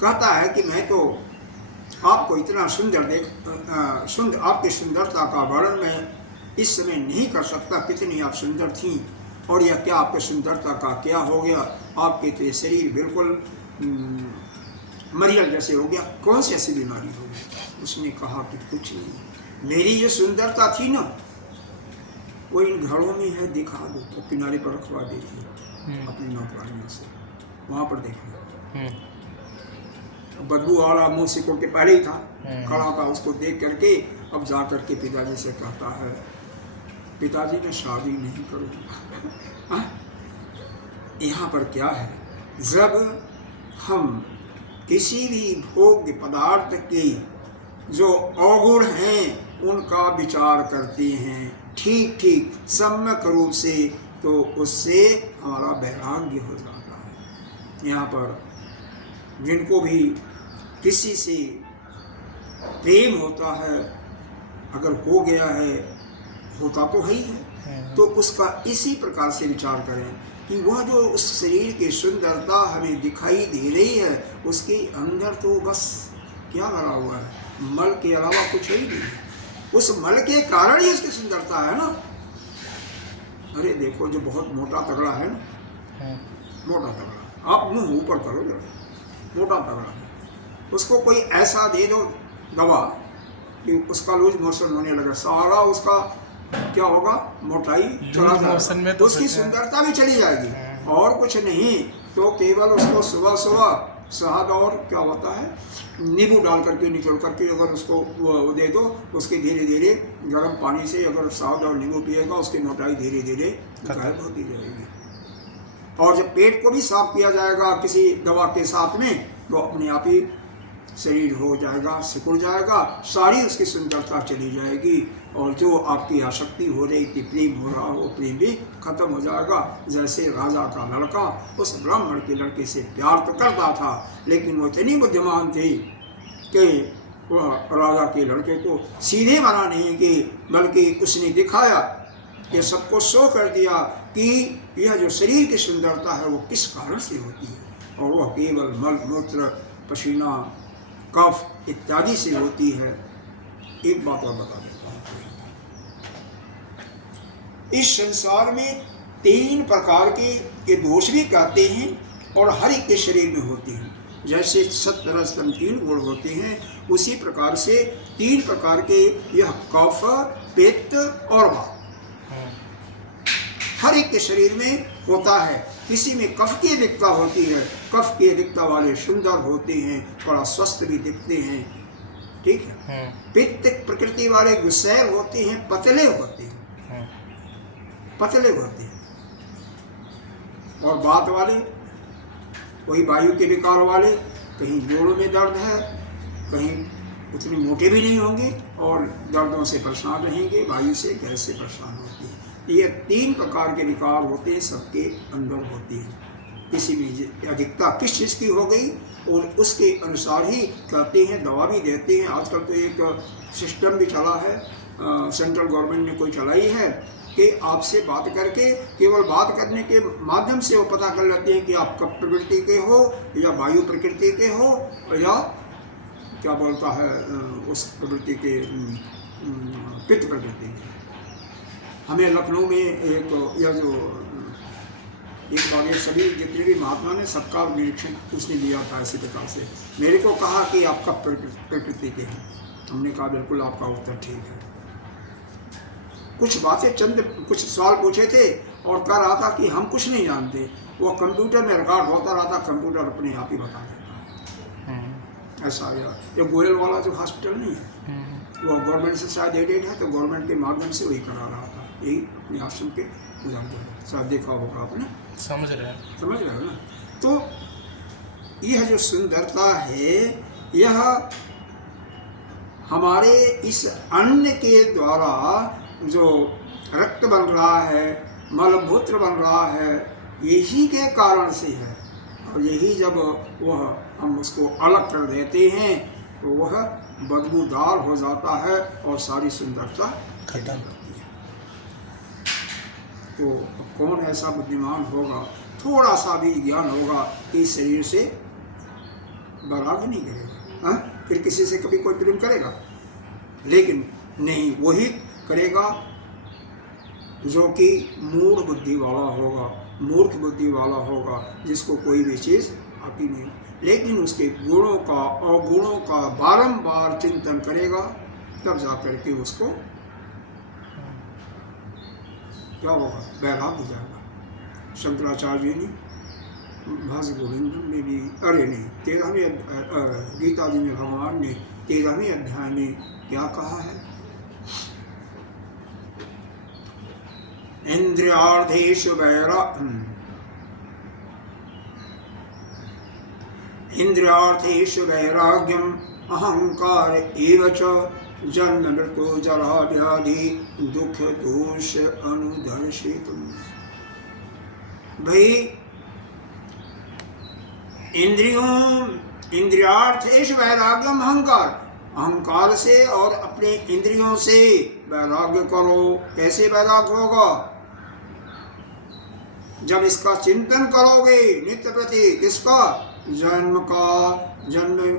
कहता है कि मैं तो आपको इतना सुंदर आपकी सुंदरता का वर्णन मैं इस समय नहीं कर सकता, कितनी आप सुंदर थी, और यह क्या आपके सुंदरता का क्या हो गया? आपके तो ये शरीर बिल्कुल मरियल जैसे हो गया, कौन सी ऐसी बीमारी हो गई? उसने कहा कि कुछ नहीं, मेरी जो सुंदरता थी ना वो इन घड़ों में है, दिखा दो। तो किनारे पर रखवा दे रही है अपनी नौकरानियों से, वहाँ पर देख लो। बदबू वाला मुँह सिकोड़ के पहले ही था, खड़ा था, उसको देख करके अब जा करके पिताजी से कहता है, पिताजी मैं शादी नहीं करूँगा। यहाँ पर क्या है, जब हम किसी भी भोग्य पदार्थ के जो अवगुण हैं उनका विचार करते हैं ठीक ठीक सम्यक रूप से, तो उससे हमारा वैराग्य हो जाता है। यहाँ पर जिनको भी किसी से प्रेम होता है, अगर हो गया है, होता तो है ही है, तो उसका इसी प्रकार से विचार करें कि वह जो उस शरीर की सुंदरता हमें दिखाई दे रही है, उसके अंदर तो बस क्या भरा हुआ है? मल के अलावा कुछ ही नहीं। उस मल के कारण ही उसकी सुंदरता है ना। अरे देखो, जो बहुत मोटा तगड़ा है ना, मोटा तगड़ा, आप मुंह ऊपर करो जरा, मोटा तगड़ा है, उसको कोई ऐसा दे दो दवा कि उसका लूज मोशन होने लगा, सारा उसका क्या होगा, मोटाई चला जाएगा, तो उसकी सुंदरता भी चली जाएगी। और कुछ नहीं तो केवल उसको सुबह सुबह शहद और क्या होता है, नींबू डाल करके निचोड़ करके अगर उसको वो दे दो, उसके धीरे धीरे गर्म पानी से अगर शहद और नींबू पिएगा, उसकी मोटाई धीरे धीरे गायब होती जाएगी। और जब पेट को भी साफ किया जाएगा किसी दवा के साथ में, तो अपने आप ही शरीर हो जाएगा, सिकुड़ जाएगा, सारी उसकी सुंदरता चली जाएगी। और जो आपकी आसक्ति हो रही थी, प्रेम हो रहा हो, प्रेम भी खत्म हो जाएगा। जैसे राजा का लड़का उस ब्राह्मण के लड़के से प्यार तो करता था, लेकिन वो इतनी बुद्धिमान थी कि वह राजा के लड़के को सीधे मना नहीं की, बल्कि उसने दिखाया, ये सबको शो कर दिया कि यह जो शरीर की सुंदरता है वो किस कारण से होती है, और वह केवल मल मूत्र पसीना कफ इत्यादि से होती है। एक बात और बता देता हूँ, इस संसार में 3 प्रकार के ये दोष भी कहते हैं और हर एक के शरीर में होते हैं। जैसे सत्व रज तम 3 गुण होते हैं, उसी प्रकार से 3 प्रकार के यह कफ पित्त और वात हर एक के शरीर में होता है। किसी में कफ की अधिकता होती है, कफ की अधिकता वाले सुंदर होते हैं, थोड़ा स्वस्थ भी दिखते हैं, ठीक है। पित्त प्रकृति वाले गुस्सैल होते हैं, पतले होते हैं, पतले होते हैं। और वात वाले वही वायु के विकार वाले, कहीं जोड़ों में दर्द है, कहीं उतने मोटे भी नहीं होंगे और दर्दों से परेशान रहेंगे, वायु से गैस से परेशान होते हैं। ये 3 प्रकार के विकार होते हैं, सबके अंदर होते हैं। किसी में अधिकता किस चीज़ की हो गई और उसके अनुसार ही कहते हैं, दवा भी देते हैं। आजकल तो एक सिस्टम भी चला है, सेंट्रल गवर्नमेंट ने कोई चलाई है कि आपसे बात करके, केवल बात करने के माध्यम से वो पता कर लेते हैं कि आप कब प्रकृति के हो या वायु प्रकृति के हो या क्या बोलता है उस प्रकृति के पित्त प्रकृति के। हमें लखनऊ में एक यह जो एक बार ये सभी जितने भी महात्मा ने सबका निरीक्षण उसने लिया था इसी प्रकार से। मेरे को कहा कि आप कब प्रकृति के हैं। हमने कहा बिल्कुल आपका उत्तर ठीक है। कुछ बातें कुछ सवाल पूछे थे और कह रहा था कि हम कुछ नहीं जानते। वो कंप्यूटर में रिकॉर्ड होता रहा था, कंप्यूटर अपने आप ही बता देता। ऐसा ये गोयल वाला जो हॉस्पिटल नहीं है, वो गवर्नमेंट से शायद एडेड है, तो गवर्नमेंट के माध्यम से वही करा रहा था। यही अपने आश्रम के उदाहरण शायद देखा होगा आपने। समझ रहे हो ना। तो यह जो सुंदरता है, यह हमारे इस अन्न के द्वारा जो रक्त बन रहा है, मलमूत्र बन रहा है, यही के कारण से है। और यही जब वह हम उसको अलग कर देते हैं तो वह बदबूदार हो जाता है और सारी सुंदरता खत्म होती है। तो कौन ऐसा बुद्धिमान होगा, थोड़ा सा भी ज्ञान होगा कि शरीर से बराग नहीं करेगा। हाँ, फिर किसी से कभी कोई प्रेम करेगा? लेकिन नहीं, वही करेगा जो कि मूढ़ बुद्धि वाला होगा, मूर्ख बुद्धि वाला होगा, जिसको कोई भी चीज़ आती नहीं, लेकिन उसके गुणों का अवगुणों का बारंबार चिंतन करेगा, तब जाकर के उसको क्या होगा, वैराग हो जाएगा। शंकराचार्य जी ने भाष्य गोविंदम में भी, अरे नहीं, 13वें गीता जी में भगवान ने 13वें अध्याय में क्या कहा है? इंद्रियार्थेषु वैराग्यम अहंकार एव च जन्म मृत्यु जरा व्याधि दुख दोष अनुदर्शितुम। भाई इंद्रियार्थेषु वैराग्यम अहंकार, अहंकार से और अपने इंद्रियों से वैराग्य करो। कैसे वैराग्य होगा? जब इसका चिंतन करोगे नित्य प्रति, किसका? जन्म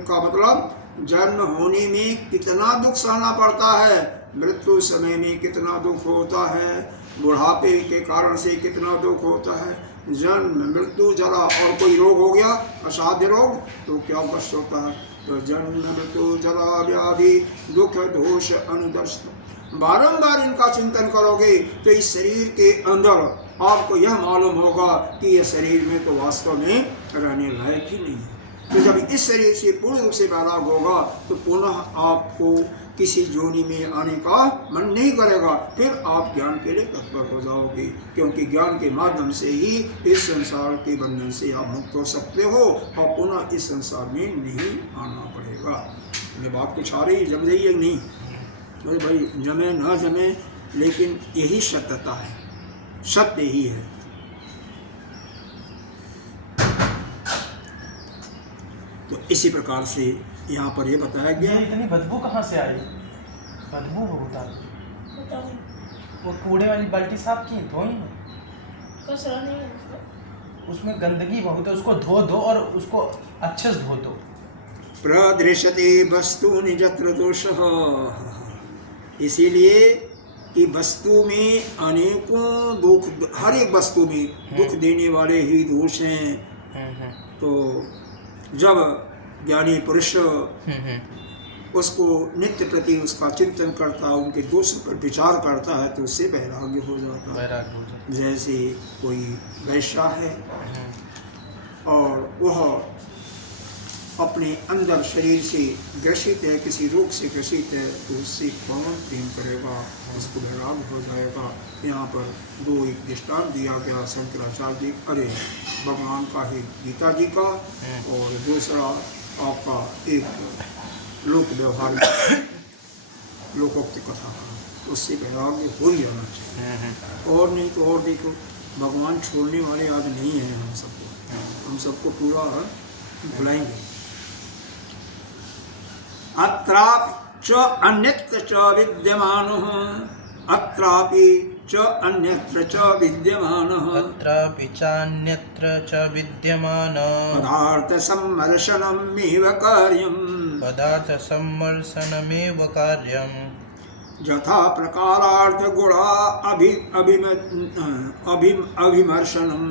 का मतलब जन्म होने में कितना दुख सहना पड़ता है, मृत्यु समय में कितना दुख होता है, बुढ़ापे के कारण से कितना दुख होता है, जन्म मृत्यु जरा और कोई रोग हो गया, असाध्य रोग, तो क्या कष्ट होता है। तो जन्म मृत्यु जरा व्याधि दुख दोष अनुदर्श, बारंबार इनका चिंतन करोगे तो इस शरीर के अंदर आपको यह मालूम होगा कि यह शरीर में तो वास्तव में रहने लायक ही नहीं है। तो जब इस शरीर से पूर्ण रूप से वैराग होगा तो पुनः आपको किसी जोनी में आने का मन नहीं करेगा, फिर आप ज्ञान के लिए तत्पर हो जाओगे, क्योंकि ज्ञान के माध्यम से ही इस संसार के बंधन से आप मुक्त हो सकते हो और पुनः इस संसार में नहीं आना पड़ेगा। ये बात कुछ आ रही, जम रही है नहीं? अरे भाई, जमे न जमे, लेकिन यही सत्यता है, सत्य ही है। तो इसी प्रकार से यहाँ पर ये बताया गया। इतनी बदबू कहाँ से आई? बदबू होता है, वो कूड़े वाली बाल्टी साफ की धोई, कचरा नहीं है उसमें गंदगी बहुत है, उसको धो दो और उसको अच्छे से धो दो। प्रदृश्यते वस्तूनि यत्र दोषः, इसीलिए कि वस्तु में अनेकों दुख, हर एक वस्तु में दुख देने वाले ही दोष हैं। तो जब ज्ञानी पुरुष उसको नित्य प्रति उसका चिंतन करता है, उनके दोषों पर विचार करता है, तो उससे वैराग्य हो जाता है। जैसे कोई वैश्या है और वह अपने अंदर शरीर से ग्रसित है, किसी रोग से ग्रसित है, तो उससे कौन प्रेम करेगा, उसको वैराग्य हो जाएगा। यहाँ पर दो एक दृष्टांत दिया गया शंकराचार्य जी, अरे भगवान का है गीता जी का, और दूसरा आपका एक लोक व्यवहार लोकोक्त कथा का, उससे वैराग्य हो ही जाना चाहिए। और नहीं तो और देखो, भगवान छोड़ने वाले आदमी नहीं है हम सबको। हम सबको पूरा बुलाएंगे। अत्रापि च अन्यत्र च विद्यमानः, अत्रापि च अन्यत्र च विद्यमानः, अत्रापि चान्यत्र च विद्यमानः पदार्थ सम्मर्शनमेव कार्यम्, पदार्थसम्मर्शनमेव कार्यम्। यथा प्रकारार्थ गुणा अभिमर्शनम्,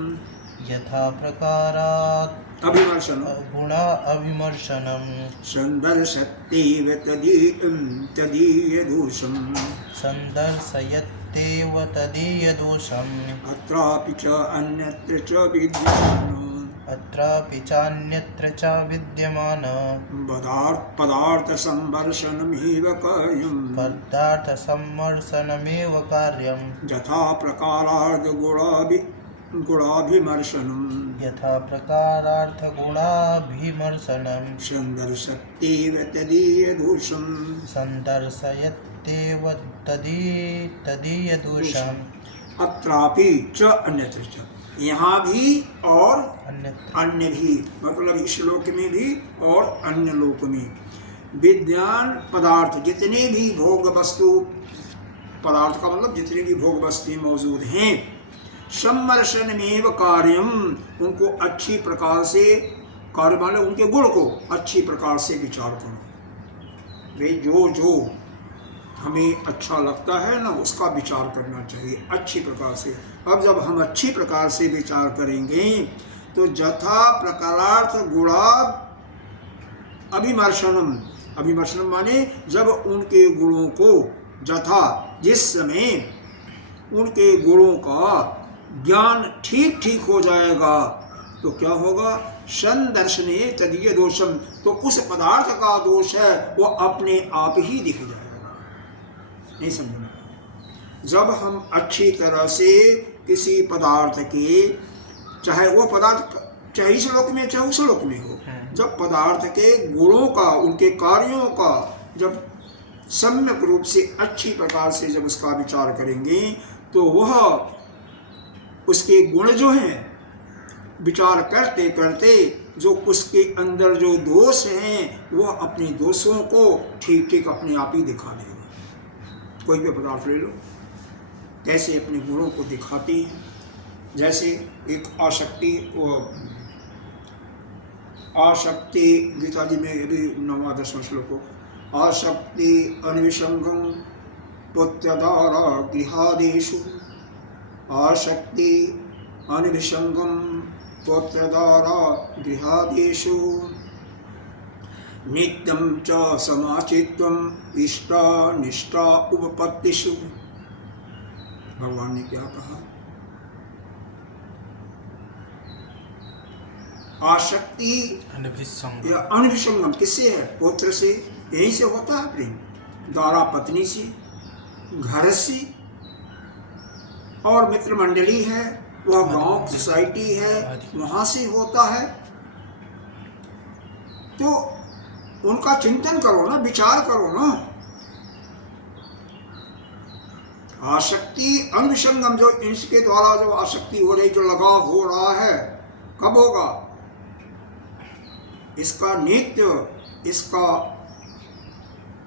यथा प्रकारात् अभिमर्शनम् गुणा अविमर्शनम् सन्दर्शत्येव तदीयदोषम्, सन्दर्शयत्येव तदीयदोषम्। अत्रापि च अन्यत्र च विद्यमानः, अत्रापि चान्यत्र च विद्यमानः पदार्थ संवर्षणमेव कार्यम्, पदार्थसम्मर्शनमेव कार्यम्। यथा प्रकारार्थ गुणाभिमर्शनम्, यथा प्रकारार्थगुणाभिमर्शनम् सन्दर्शत्येव तदीयदोषम्, सन्दर्शयत्येव तदीयदोषम्। अत्रापि च अन्यत्र च, यहाँ भी और अन्यत्र अन्य भी, मतलब इस लोक में भी और अन्य लोक में विद्यान पदार्थ जितने भी भोग वस्तु, पदार्थ का मतलब जितने भी भोग वस्तुएं मौजूद हैं, सम्मर्शनमेव कार्यम, उनको अच्छी प्रकार से कार्य माने उनके गुण को अच्छी प्रकार से विचार करो। वे जो हमें अच्छा लगता है ना, उसका विचार करना चाहिए अच्छी प्रकार से। अब जब हम अच्छी प्रकार से विचार करेंगे तो यथा प्रकारार्थ गुणा अभिमर्शनम, अभिमर्शनम माने जब उनके गुणों को, यथा जिस समय उनके गुणों का ज्ञान ठीक ठीक हो जाएगा तो क्या होगा, संदर्शने तदीय दोषम, तो उस पदार्थ का दोष है वो अपने आप ही दिख जाएगा। नहीं समझना। जब हम अच्छी तरह से किसी पदार्थ के, चाहे वो पदार्थ चाहे इस लोक में चाहे उस लोक में हो, जब पदार्थ के गुणों का, उनके कार्यों का जब सम्यक रूप से अच्छी प्रकार से जब उसका विचार करेंगे तो वह उसके गुण जो हैं विचार करते करते जो उसके अंदर जो दोष हैं वह अपने दोषों को ठीक ठीक अपने आप ही दिखा देगा। कोई भी पदार्थ ले लो, कैसे अपने गुणों को दिखाती है। जैसे एक आसक्ति, आसक्ति गीता जी में अभी 9वां 10वां श्लोक हो, आसक्ति अनिविसंगम पुत्रदारा गृहादेशु, आसक्ति अनिविसंगम पुत्रदारा गृहादेशु, नित्यं च समाचित्वम इष्टा निष्ठा उपपत्तिषु। भगवान ने क्या कहा, आसक्ति या अनभिसंगम किससे है, पुत्र से, यहीं से होता है प्रेम, द्वारा पत्नी से, घर से, और मित्र मंडली है, वह गांव सोसाइटी है, वहां से होता है। तो उनका चिंतन करो ना, विचार करो ना। आसक्ति अनविसंगम, जो इसके द्वारा जो आसक्ति हो रही, जो लगाव हो रहा है, कब होगा, इसका नित्य, इसका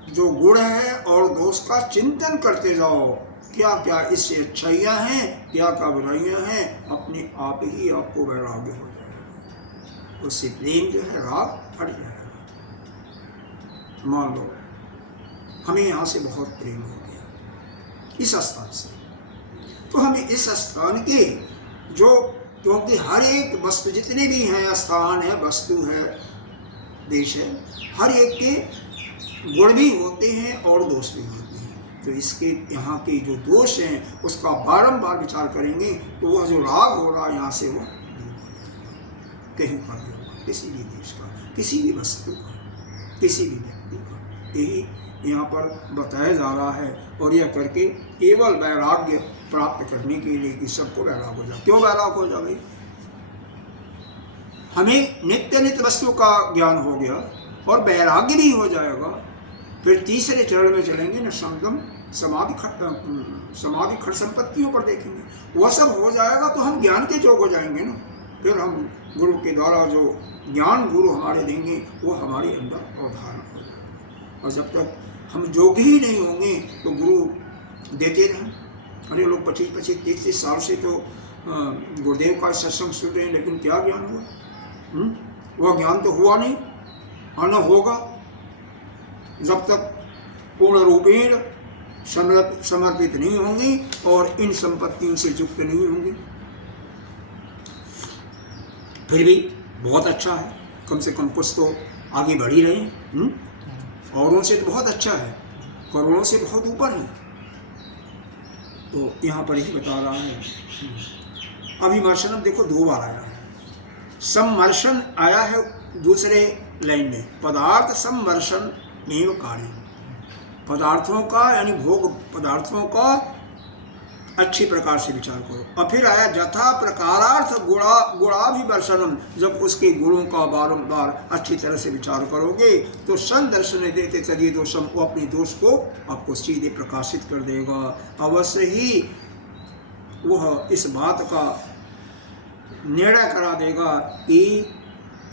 जो गुण है और दोष का चिंतन करते जाओ, क्या क्या इससे अच्छाइयाँ हैं, क्या क्या बुराइयाँ हैं, अपने आप ही आपको वैराग्य हो जाएगा, उससे प्रेम जो है राग हट जाएगा। मान लो हमें यहाँ से बहुत प्रेम हो गया इस स्थान से, तो हमें इस स्थान के जो, क्योंकि हर एक वस्तु, जितने भी हैं स्थान है, वस्तु है, देश है, हर एक के गुण भी होते हैं और दोष भी होते हैं। तो इसके यहाँ के जो दोष हैं उसका बारंबार विचार करेंगे तो वह जो राग हो रहा है यहाँ से वो कहीं पर भी होगा, किसी भी देश का, किसी भी वस्तु का, किसी भी व्यक्ति का। यही यहाँ पर बताया जा रहा है। और यह करके केवल वैराग्य प्राप्त करने के लिए कि सबको वैराग हो जाए। क्यों वैराग हो जाए, हमें नित्य नित्य वस्तु का ज्ञान हो गया और वैराग्य भी हो जाएगा। फिर तीसरे चरण में चलेंगे न, संगम समाधि खट संपत्तियों पर देखेंगे, वह सब हो जाएगा तो हम ज्ञान के जोग हो जाएंगे ना। फिर हम गुरु के द्वारा जो ज्ञान गुरु हमारे देंगे वो हमारे अंदर अवधारण होगा। और जब तक हम जोगी ही नहीं होंगे तो गुरु देते रहें। अरे लोग 25-25, 30-30 साल से तो गुरुदेव का सत्संग सुन रहे हैं, लेकिन क्या ज्ञान हुआ? वह ज्ञान तो हुआ नहीं, न होगा जब तक पूर्ण रूपेण समर्पित नहीं होंगी और इन संपत्तियों से युक्त नहीं होंगी। फिर भी बहुत अच्छा है, कम से कम कुछ तो आगे बढ़ ही रहे हैं। औरों से तो बहुत अच्छा है, करोड़ों से बहुत ऊपर है। तो यहाँ पर ही बता रहा है। अभिमर्शन देखो 2 बार आया है। सम्मर्शन आया है दूसरे लाइन में, पदार्थ सम्मर्शन एवं कार्य, पदार्थों का यानी भोग पदार्थों का अच्छी प्रकार से विचार करो। और फिर आया यथा प्रकारार्थ गुणाभिवर्षणम, जब उसके गुणों का बारंबार अच्छी तरह से विचार करोगे तो सन दर्शन देते तदीय दोषम, वो अपने दोष को आपको सीधे प्रकाशित कर देगा। अवश्य ही वह इस बात का निर्णय करा देगा कि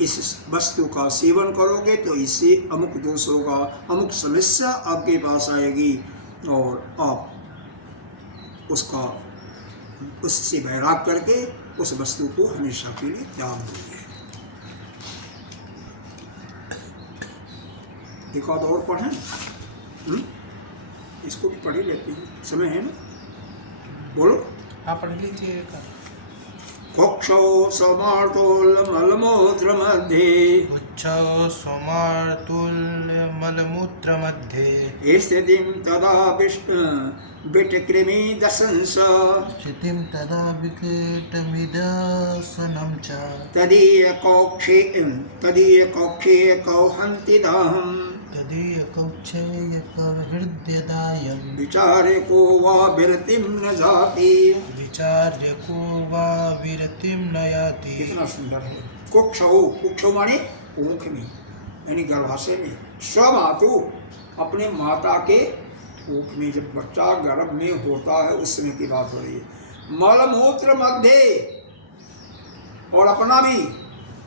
इस वस्तु का सेवन करोगे तो इससे अमुक दोष होगा, अमुक समस्या आपके पास आएगी और आप उससे वैराग करके उस वस्तु को हमेशा के लिए त्याग दोगे। एक आध और पढ़ें, इसको भी पढ़ ही लेते हैं, समय है ना? बोलो, आप पढ़ लीजिए। कुक्षौ समार्तोल्मलमूत्र मध्ये, कुक्षौ समार्तोल्मलमूत्र मध्ये, स्थितिं तदा विटकृमि दशंस, स्थितिं तदा विकटमिदसनं च, तदीयकौक्षे कौ हन्ति दाहम्, तदीयकौक्षे हृदयदायं, विचारे को वा विरतिं न जाति, विचार्य को वा विरतिं न याति। कितना सुंदर है। कुक्षौ माने ऊख में यानी गर्भाशय में, स्वमातु अपने माता के ऊख में, जब बच्चा गर्भ में होता है उस समय की बात हो रही है। मलमूत्र मध्य, और अपना भी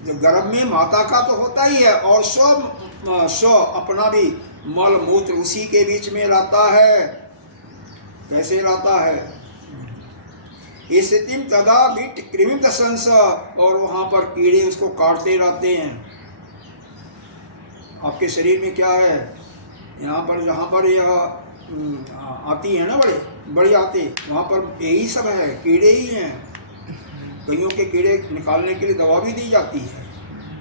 जो गर्भ में माता का तो होता ही है, और स्व अपना भी मल मूत्र उसी के बीच में रहता है। कैसे रहता है? स्थितिम तदा बिट कृमि दशंस, और वहाँ पर कीड़े उसको काटते रहते हैं। आपके शरीर में क्या है? यहाँ पर जहाँ पर यह आती है ना, बड़ी आती, वहाँ पर यही सब है, कीड़े ही हैं। कईयों के कीड़े निकालने के लिए दवा भी दी जाती है,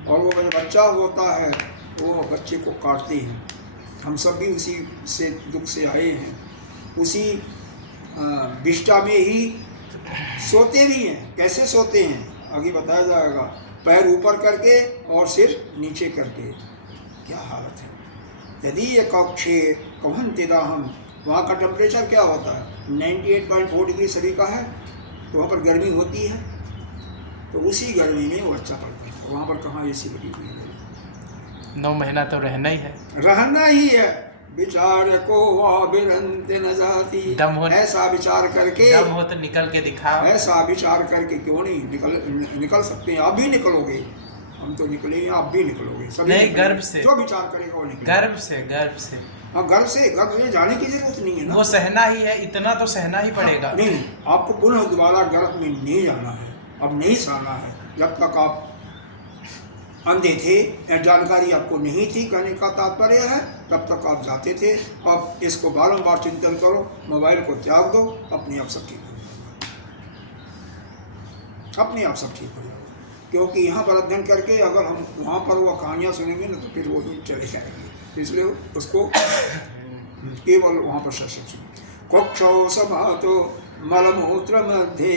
और वो जब बच्चा होता है वो बच्चे को काटते हैं। हम सब भी उसी से दुख से आए हैं, उसी विष्टा में ही सोते भी हैं। कैसे सोते हैं आगे बताया जाएगा, पैर ऊपर करके और सिर नीचे करके। क्या हालत है। यदि ये कक्षे कवंतिदाहम, वहाँ का टेम्परेचर क्या होता है? 98.4 डिग्री सभी का है, तो वहाँ पर गर्मी होती है, तो उसी गर्मी में वो अच्छा पड़ता है। वहाँ पर कहाँ एसी लगी हुई है? 9 महीना तो रहना ही है, रहना ही है। विचार को वाबिरंत न जाती, दम हो, ऐसा विचार करके, दम हो तो निकल के दिखाओ। ऐसा विचार करके क्यों नहीं निकल सकते हैं? आप भी निकलोगे, हम तो निकलेंगे, आप भी निकलोगे, सभी नहीं, गर्भ से, जो विचार करेगा वो निकलेगा। गर्भ से हाँ, गर्भ से जाने की जरूरत नहीं है ना, वो सहना ही है, इतना तो सहना ही पड़ेगा। नहीं, आपको पुनः दोबारा गर्भ में नहीं जाना है, अब नहीं सहना है। जब तक आप अंधे थे, जानकारी आपको नहीं थी, कहने का तात्पर्य है, तब तक आप जाते थे। अब इसको बारंबार चिंतन करो, मोबाइल को त्याग दो, अपने आप सब ठीक हो जाएगा, अपने आप सब ठीक हो जाएगा। क्योंकि यहाँ पर अध्ययन करके अगर हम वहाँ पर वो कहानियाँ सुनेंगे ना, तो फिर वो ही चले जाएंगे। इसलिए उसको केवल वहाँ पर सत्संग सुनो। कक्षौ समातो मलमूत्र मध्ये,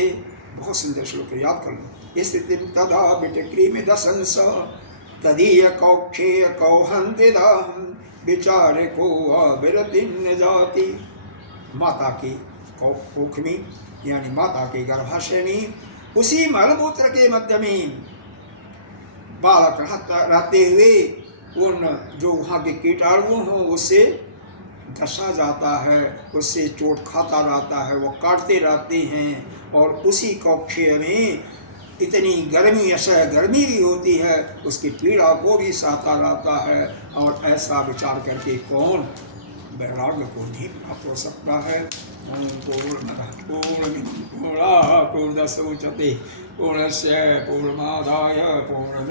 बहुत सुंदर श्लोक है, याद कर लो। स्थिति तदा विटक्रीमि दशंस, तदीय कौक्षे कौहन्तिदाहम्, विचारे को विरतिं न जाति। माता के कोख में यानी माता के गर्भाशय में, उसी मलमूत्र के मध्य में बालक रहते हुए उन जो वहाँ के कीटाणु हों उससे धसा जाता है, उससे चोट खाता रहता है, वो काटते रहते हैं। और उसी कक्ष में इतनी गर्मी असह गर्मी भी होती है, उसकी पीड़ा को भी सहता रहता है। और ऐसा विचार करके कौन वैराग्य को नहीं प्राप्त हो सकता है। ओम पूर्णमदः पूर्णमिदं पूर्णात् पूर्णमुदच्यते पूर्णस्य पूर्णमादाय पूर्ण